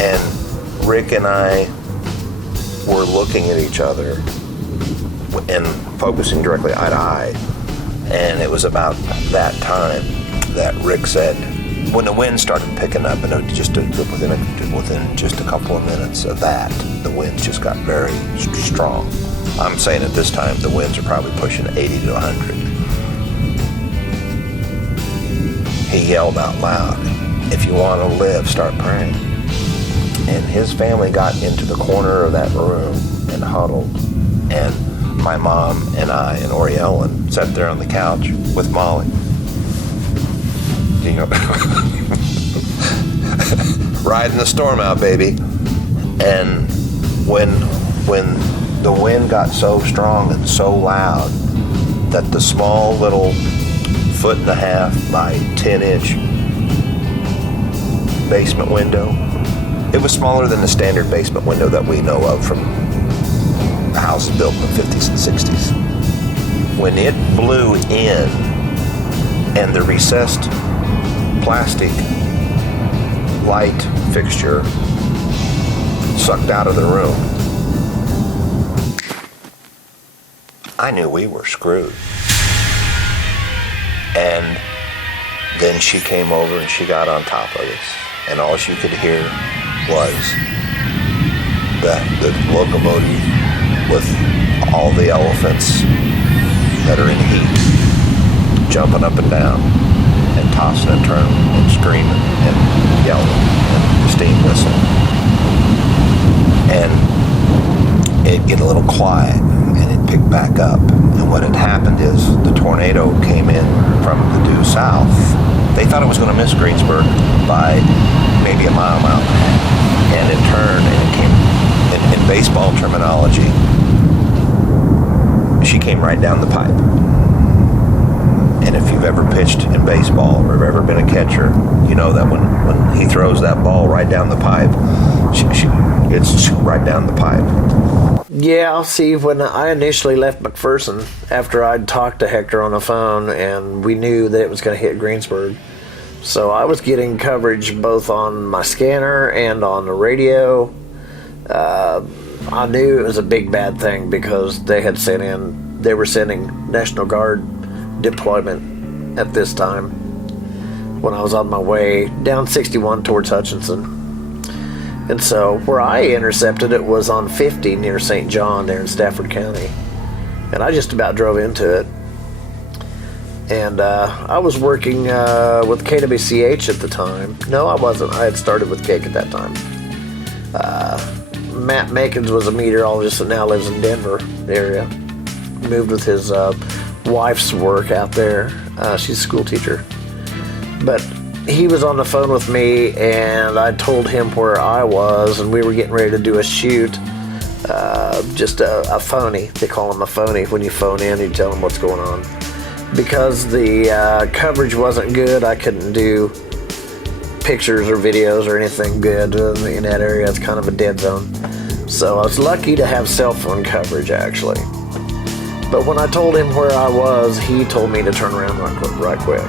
And Rick and I were looking at each other and focusing directly eye to eye. And it was about that time that Rick said, when the wind started picking up, and within just a couple of minutes of that, the winds just got very strong. I'm saying at this time, the winds are probably pushing 80 to 100. He yelled out loud, if you want to live, start praying. And his family got into the corner of that room and huddled. And my mom and I and Ori Ellen sat there on the couch with Molly. You know, riding the storm out, baby. And when the wind got so strong and so loud that the small little 1.5 by 10-inch basement window, it was smaller than the standard basement window that we know of from houses built in the 50s and 60s. When it blew in and the recessed plastic light fixture sucked out of the room, I knew we were screwed. And then she came over and she got on top of us, and all she could hear was the locomotive with all the elephants that are in heat jumping up and down and tossing and turning and screaming and yelling and steam whistling. And it'd get a little quiet and it'd pick back up. And what had happened is the tornado came in from the due south. They thought it was going to miss Greensburg by maybe a mile and a half. And it turned and it came, in baseball terminology, she came right down the pipe. And if you've you've ever pitched in baseball or have ever been a catcher, you know that when he throws that ball right down the pipe, it's right down the pipe. Yeah, I'll see. When I initially left McPherson, after I'd talked to Hector on the phone, and we knew that it was going to hit Greensburg, so I was getting coverage both on my scanner and on the radio. I knew it was a big bad thing because they were sending National Guard deployment at this time when I was on my way down 61 towards Hutchinson. And so where I intercepted it was on 50 near St. John there in Stafford County. And I just about drove into it. And I was working with KWCH at the time. No, I wasn't. I had started with KIC at that time. Matt Makins was a meteorologist that now lives in Denver area. Moved with his wife's work out there. She's a school teacher. But he was on the phone with me, and I told him where I was, and we were getting ready to do a shoot. Just a phony. They call them a phony. When you phone in, you tell them what's going on. Because the coverage wasn't good, I couldn't do pictures or videos or anything good in that area. It's kind of a dead zone. So I was lucky to have cell phone coverage, actually. But when I told him where I was, he told me to turn around right quick.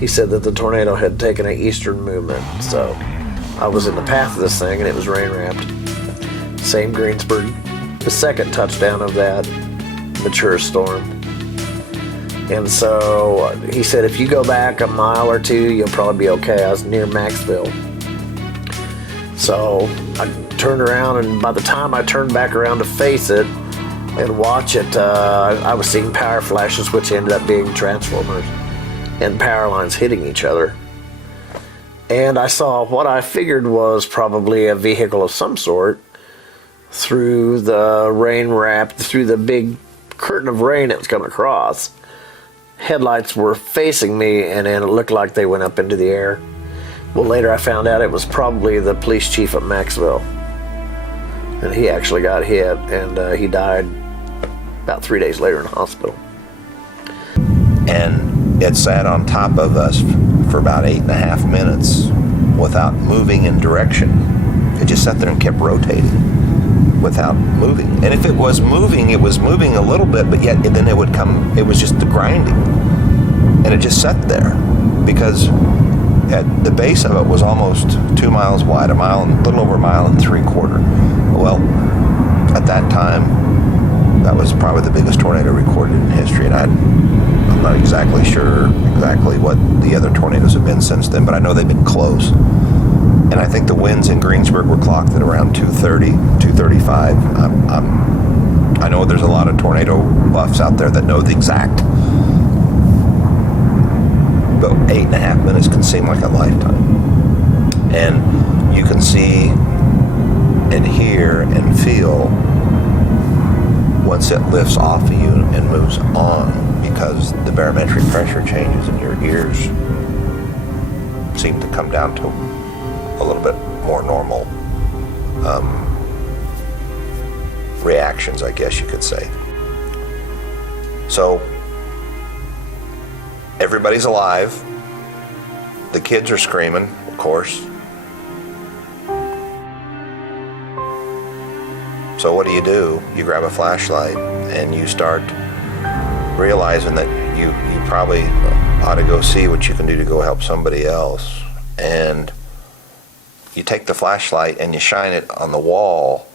He said that the tornado had taken an eastern movement, so I was in the path of this thing and it was rain wrapped. Same Greensburg, the second touchdown of that mature storm. And so he said, if you go back a mile or two, you'll probably be okay. I was near Maxville. So I turned around, and by the time I turned back around to face it and watch it, I was seeing power flashes, which ended up being transformers and power lines hitting each other. And I saw what I figured was probably a vehicle of some sort through the rain wrap, through the big curtain of rain that was coming across. Headlights were facing me, and it looked like they went up into the air. Well, later I found out it was probably the police chief at Maxville. And he actually got hit, and he died about 3 days later in the hospital. And it sat on top of us for about 8.5 minutes without moving in direction. It just sat there and kept rotating without moving. And if it was moving a little bit, but yet then it would come, it was just the grinding. And it just sat there because at the base of it was almost 2 miles wide, a little over 1.75 miles. Well, at that time, that was probably the biggest tornado recorded in history, and I'm not exactly sure what the other tornadoes have been since then, but I know they've been close. And I think the winds in Greensburg were clocked at around 230, 235. I know there's a lot of tornado buffs out there that know the exact, but 8.5 minutes can seem like a lifetime. And you can see and hear and feel once it lifts off of you and moves on, because the barometric pressure changes and your ears seem to come down to a little bit more normal reactions, I guess you could say. So everybody's alive. The kids are screaming, of course. So what do? You grab a flashlight and you start realizing that you probably ought to go see what you can do to go help somebody else. And you take the flashlight and you shine it on the wall,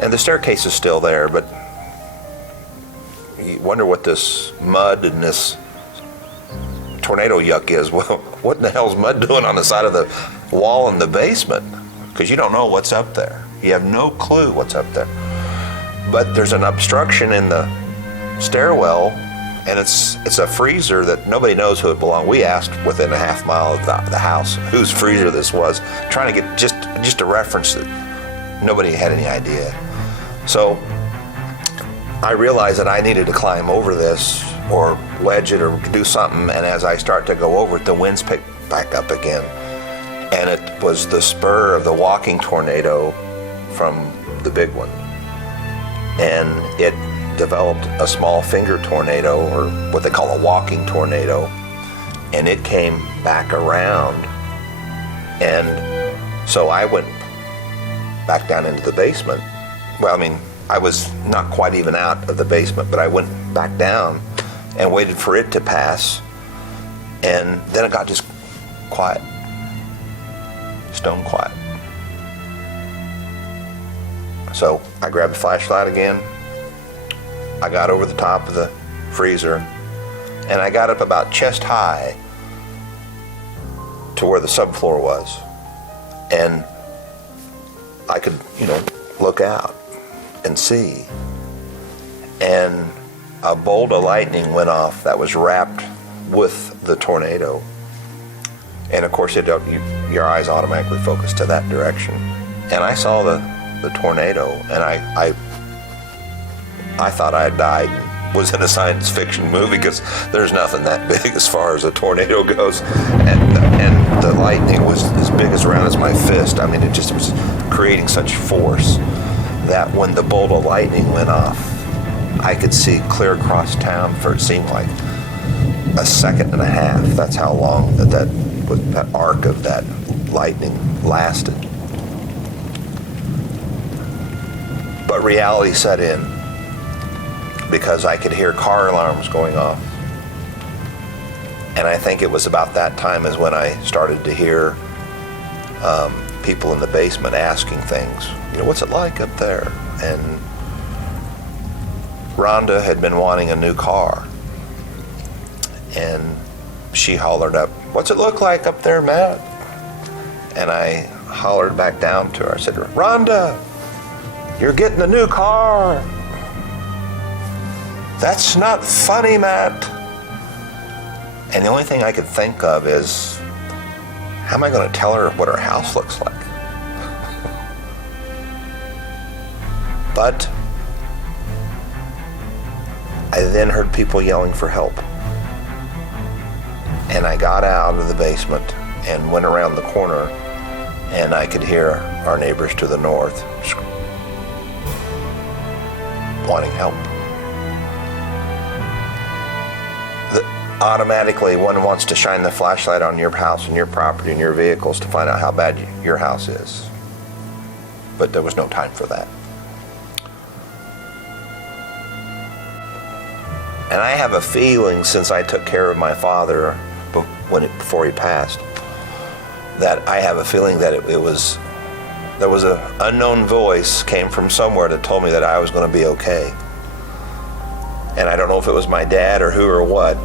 and the staircase is still there, but you wonder what this mud and this tornado yuck is. Well, what in the hell's mud doing on the side of the wall in the basement? Because you don't know what's up there. You have no clue what's up there. But there's an obstruction in the stairwell, and it's a freezer that nobody knows who it belonged. We asked within a half mile of the house whose freezer this was, trying to get just a reference that nobody had any idea. So I realized that I needed to climb over this or wedge it or do something, and as I start to go over it, the winds pick back up again. And it was the spur of the walking tornado from the big one. And it developed a small finger tornado, or what they call a walking tornado, and it came back around. And so I went back down into the basement. Well, I mean, I was not quite even out of the basement, but I went back down and waited for it to pass. And then it got just quiet, stone quiet. So I grabbed the flashlight again. I got over the top of the freezer, and I got up about chest high to where the subfloor was. And I could, look out and see. And a bolt of lightning went off that was wrapped with the tornado. And of course, your eyes automatically focus to that direction. And I saw the tornado, and I thought I had died and was in a science fiction movie, because there's nothing that big as far as a tornado goes. And the lightning was as big as around as my fist. I mean, it just was creating such force that when the bolt of lightning went off, I could see clear across town for, it seemed like, a second and a half. That's how long that arc of that lightning lasted. But reality set in, because I could hear car alarms going off. And I think it was about that time is when I started to hear people in the basement asking things. What's it like up there? And Rhonda had been wanting a new car. And she hollered up, "What's it look like up there, Matt?" And I hollered back down to her. I said, "Rhonda, you're getting a new car." "That's not funny, Matt." And the only thing I could think of is, how am I going to tell her what her house looks like? But I then heard people yelling for help. And I got out of the basement and went around the corner, and I could hear our neighbors to the north wanting help. Automatically, one wants to shine the flashlight on your house and your property and your vehicles to find out how bad your house is. But there was no time for that. And I have a feeling, since I took care of my father before he passed, that I have a feeling that there was an unknown voice came from somewhere that told me that I was going to be okay. And I don't know if it was my dad or who or what,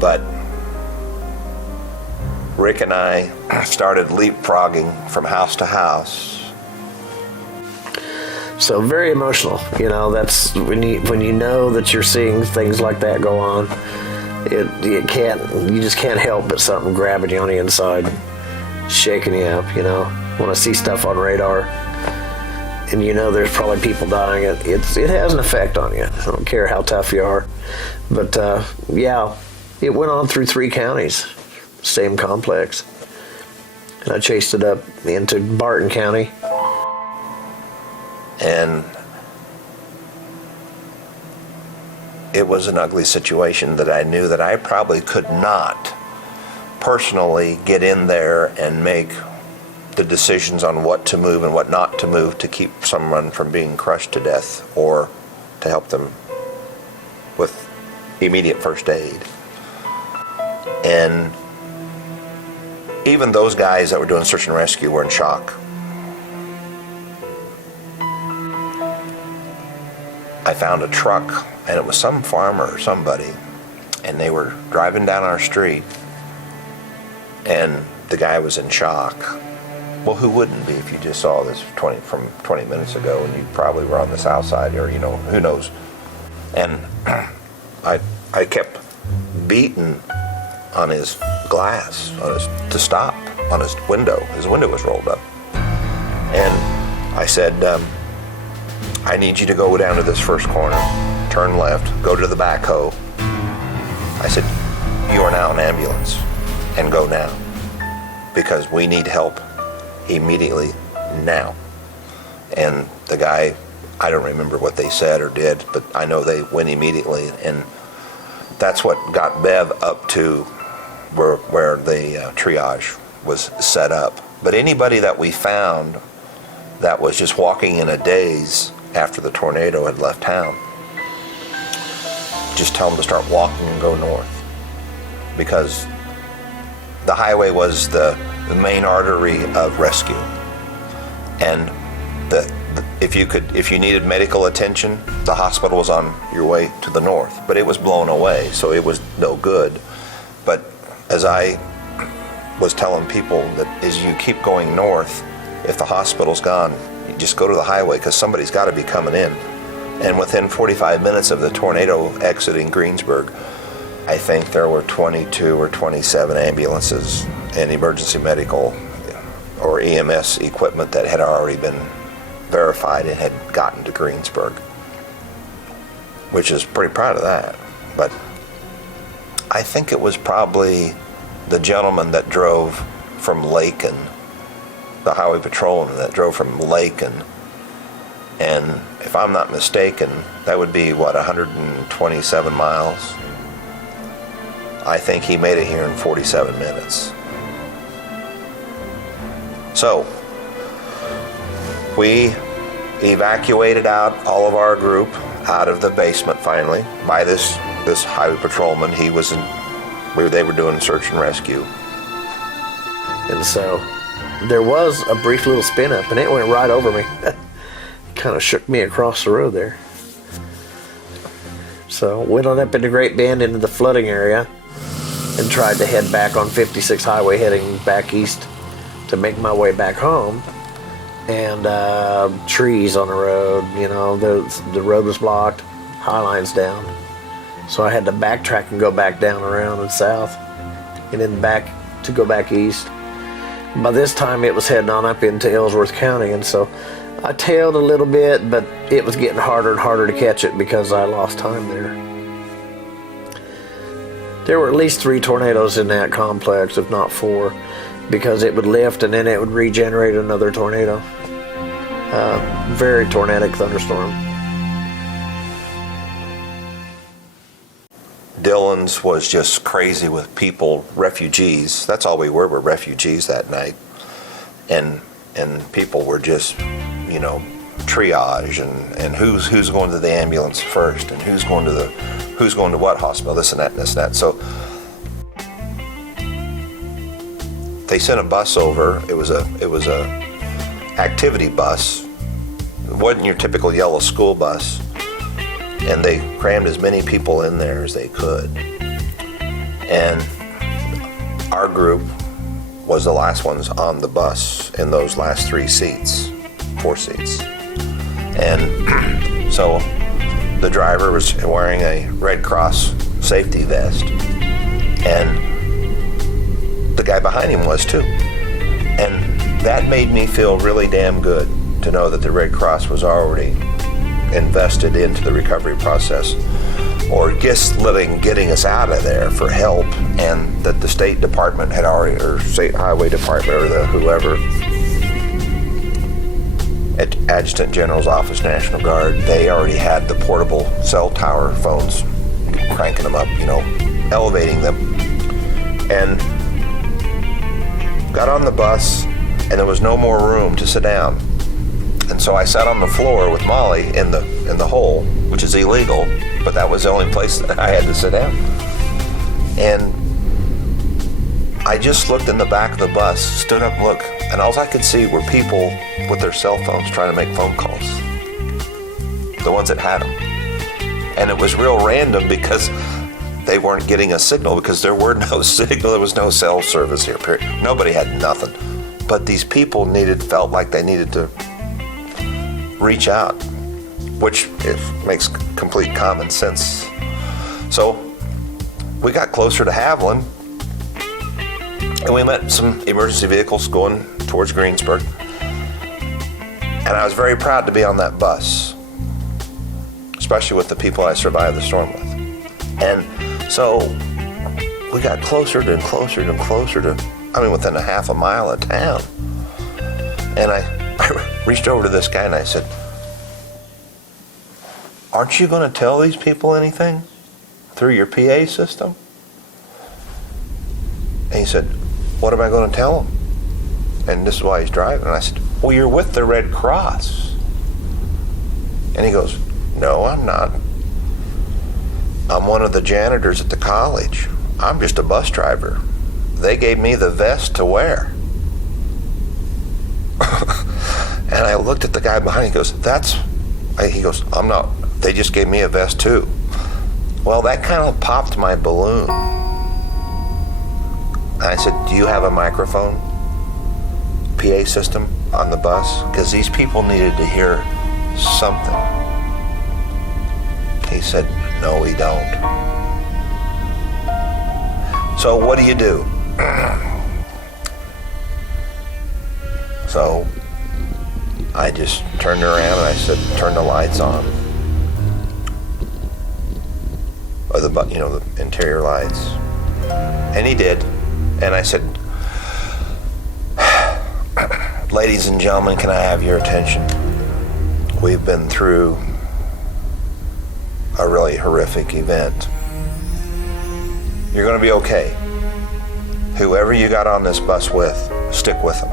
but Rick and I started leapfrogging from house to house. So very emotional, that's when you know that you're seeing things like that go on, you just can't help but something grabbing you on the inside, shaking you up, when I see stuff on radar and there's probably people dying, it has an effect on you. I don't care how tough you are. But it went on through 3 counties, same complex. And I chased it up into Barton County. And it was an ugly situation that I knew that I probably could not personally get in there and make the decisions on what to move and what not to move to keep someone from being crushed to death, or to help them with immediate first aid. And even those guys that were doing search and rescue were in shock. I found a truck, and it was some farmer or somebody, and they were driving down our street, and the guy was in shock. Well, who wouldn't be if you just saw this from 20 minutes ago, and you probably were on the south side, or who knows. And I kept beating on his glass to stop on his window. His window was rolled up, and I said, I need you to go down to this first corner, turn left, go to the backhoe. I said, you are now an ambulance, and go now, because we need help immediately now. And the guy I don't remember what they said or did, but I know they went immediately, and that's what got Bev up to where the triage was set up. But anybody that we found that was just walking in a daze after the tornado had left town, just tell them to start walking and go north, because the highway was the main artery of rescue. And if you needed medical attention, the hospital was on your way to the north, but it was blown away, so it was no good. But as I was telling people, that as you keep going north, if the hospital's gone, you just go to the highway, because somebody's got to be coming in. And within 45 minutes of the tornado exiting Greensburg, I think there were 22 or 27 ambulances and emergency medical or EMS equipment that had already been verified and had gotten to Greensburg, which is pretty proud of that. But I think it was probably the gentleman that drove from Lakin, the highway patrolman that drove from Lakin, and if I'm not mistaken, that would be, 127 miles? I think he made it here in 47 minutes. So, we evacuated out all of our group out of the basement finally by this highway patrolman. They were doing search and rescue. And so there was a brief little spin up, and it went right over me. Kind of shook me across the road there. So went on up into Great Bend into the flooding area and tried to head back on 56 highway heading back east to make my way back home. And trees on the road, the road was blocked, high lines down. So I had to backtrack and go back down around and south and then back to go back east. By this time it was heading on up into Ellsworth County, and so I tailed a little bit, but it was getting harder and harder to catch it because I lost time there. There were at least 3 tornadoes in that complex, if not 4, because it would lift and then it would regenerate another tornado. Very tornadic thunderstorm. Dillon's was just crazy with people, refugees. That's all we were refugees that night. And people were just, triage and who's going to the ambulance first and who's going to what hospital, this and that and this and that. So they sent a bus over. It was a activity bus. It wasn't your typical yellow school bus. And they crammed as many people in there as they could. And our group was the last ones on the bus in those last 4 seats. And so the driver was wearing a Red Cross safety vest, and the guy behind him was too. And that made me feel really damn good to know that the Red Cross was already invested into the recovery process, or just getting us out of there for help, and that the State Department had already, or State Highway Department, or the whoever, at Adjutant General's Office, National Guard, they already had the portable cell tower phones, cranking them up, elevating them, and got on the bus, and there was no more room to sit down. And so I sat on the floor with Molly in the hole, which is illegal, but that was the only place that I had to sit down. And I just looked in the back of the bus, stood up, looked, and all I could see were people with their cell phones trying to make phone calls. The ones that had them. And it was real random because they weren't getting a signal, because there were no signal, there was no cell service here, period. Nobody had nothing. But these people felt like they needed to reach out, which makes complete common sense. So we got closer to Haviland, and we met some emergency vehicles going towards Greensburg. And I was very proud to be on that bus, especially with the people I survived the storm with. And so we got closer and closer and closer to, within a half a mile of town. And I reached over to this guy and I said, aren't you going to tell these people anything through your PA system? And he said, what am I going to tell them? And this is why he's driving. And I said, well, you're with the Red Cross. And he goes, no, I'm not. I'm one of the janitors at the college. I'm just a bus driver. They gave me the vest to wear. And I looked at the guy behind. He goes, he goes, I'm not. They just gave me a vest too. Well, that kind of popped my balloon. And I said, do you have a microphone? PA system on the bus? Because these people needed to hear something. He said, no, we don't. So what do you do? So I just turned around and I said, turn the lights on. Or the interior lights. And he did. And I said, ladies and gentlemen, can I have your attention? We've been through a really horrific event. You're going to be okay. Whoever you got on this bus with, stick with them.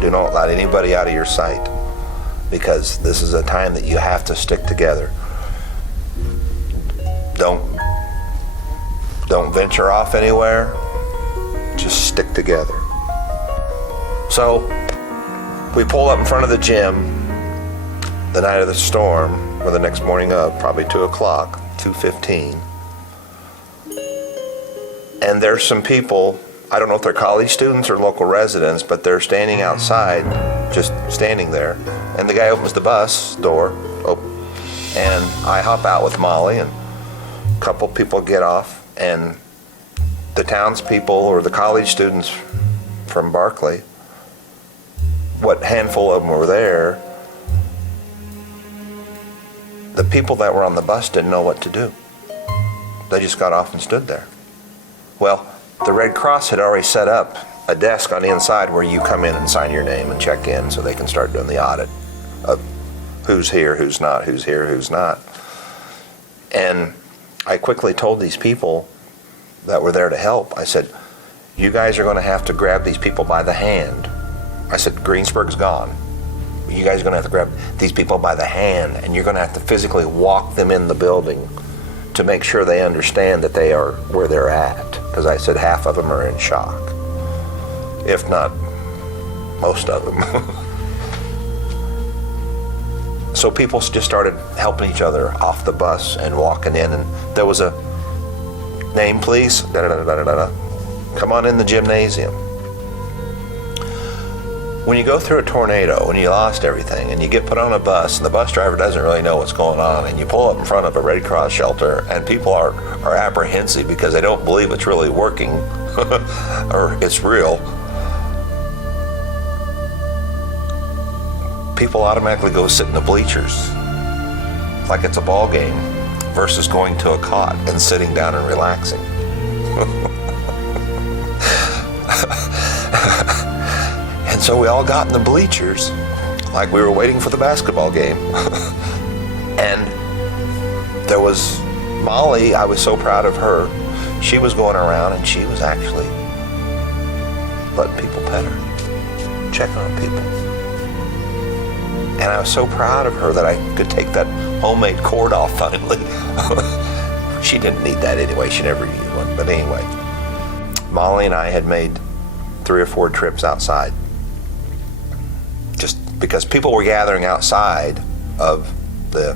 Do not let anybody out of your sight, because this is a time that you have to stick together. Don't venture off anywhere. Just stick together. So we pull up in front of the gym the night of the storm, or the next morning of, probably 2 o'clock, 2:15. And there's some people, I don't know if they're college students or local residents, but they're standing outside, just standing there. And the guy opens the bus door, and I hop out with Molly, and a couple people get off, and the townspeople or the college students from Barclay, what handful of them were there, the people that were on the bus didn't know what to do. They just got off and stood there. Well, the Red Cross had already set up a desk on the inside where you come in and sign your name and check in so they can start doing the audit of who's here, who's not, who's here, who's not. And I quickly told these people that were there to help, I said, you guys are going to have to grab these people by the hand. I said, Greensburg's gone. You guys are going to have to grab these people by the hand, and you're going to have to physically walk them in the building to make sure they understand that they are where they're at. Because I said half of them are in shock, if not most of them. So people just started helping each other off the bus and walking in, and there was a name, please, come on in the gymnasium. When you go through a tornado and you lost everything and you get put on a bus and the bus driver doesn't really know what's going on, and you pull up in front of a Red Cross shelter and people are apprehensive because they don't believe it's really working or it's real, people automatically go sit in the bleachers like it's a ball game versus going to a cot and sitting down and relaxing. And so we all got in the bleachers like we were waiting for the basketball game. And there was Molly, I was so proud of her. She was going around and she was actually letting people pet her, checking on people. And I was so proud of her that I could take that homemade cord off finally. She didn't need that anyway, she never used one. But anyway, Molly and I had made 3 or 4 trips outside, just because people were gathering outside of the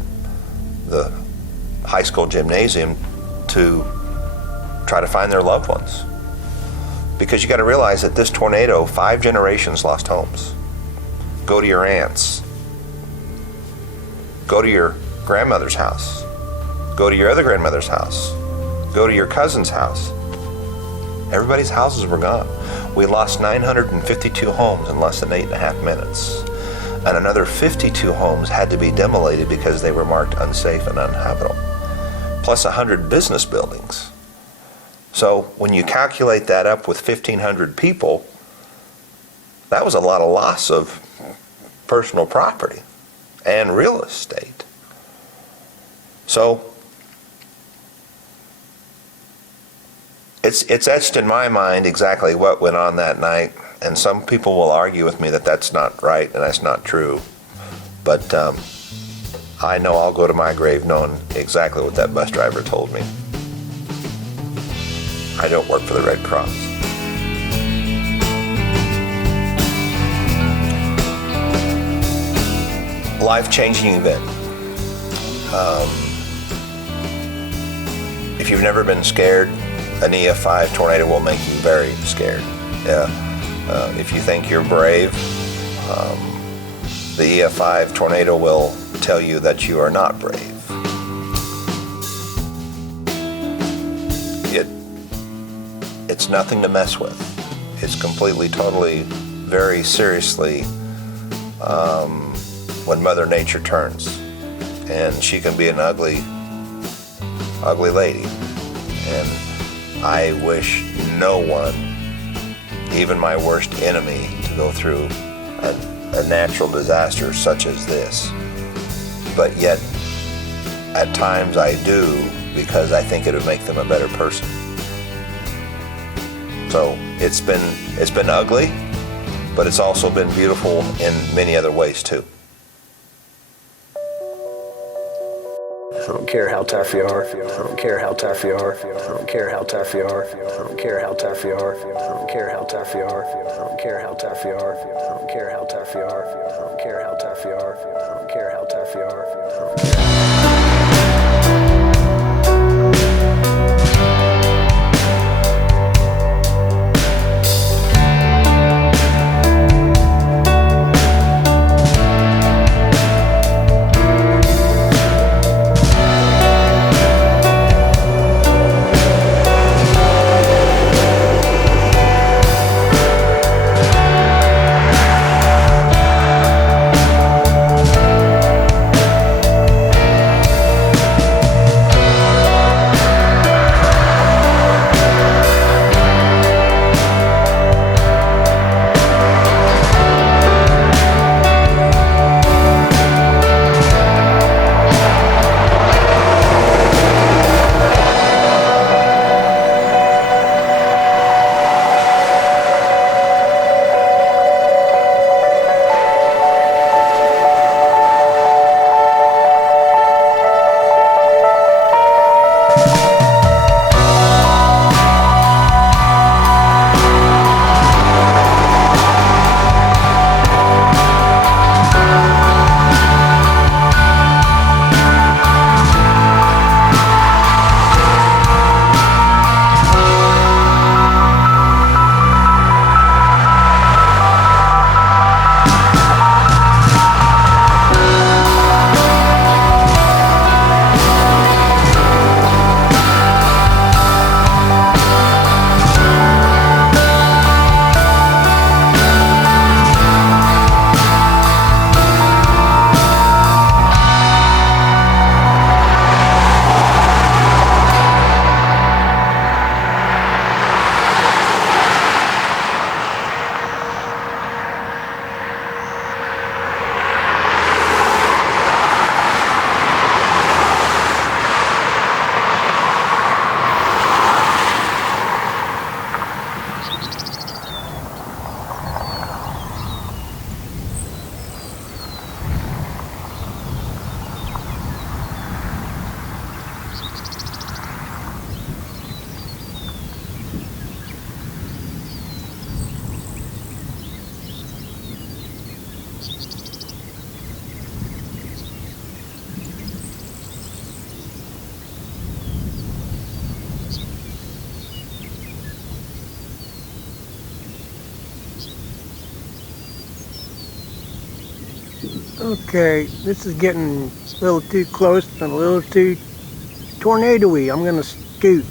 high school gymnasium to try to find their loved ones. Because you got to realize that this tornado, 5 generations lost homes. Go to your aunts. Go to your grandmother's house. Go to your other grandmother's house. Go to your cousin's house. Everybody's houses were gone. We lost 952 homes in less than 8.5 minutes. And another 52 homes had to be demolated because they were marked unsafe and uninhabitable. Plus 100 business buildings. So when you calculate that up with 1,500 people, that was a lot of loss of personal property and real estate. So it's etched in my mind exactly what went on that night, and some people will argue with me that that's not right and that's not true. But I know I'll go to my grave knowing exactly what that bus driver told me. I don't work for the Red Cross. Life-changing event. If you've never been scared, an EF5 tornado will make you very scared. If you think you're brave, the EF5 tornado will tell you that you are not brave. It's nothing to mess with. It's completely, totally, very seriously when Mother Nature turns. And she can be an ugly, ugly lady. And I wish no one, even my worst enemy, to go through a natural disaster such as this. But yet, at times I do, because I think it would make them a better person. So it's been ugly, but it's also been beautiful in many other ways too. I don't care how tough you are. I don't care how tough you are. I don't care how tough you are. I don't care how tough you are. I don't care how tough you are. I don't care how tough you are. I don't care how tough you are. I don't care how tough you are. I don't care how tough you are. I don't care. Okay, this is getting a little too close and a little too tornado-y. I'm gonna scoot.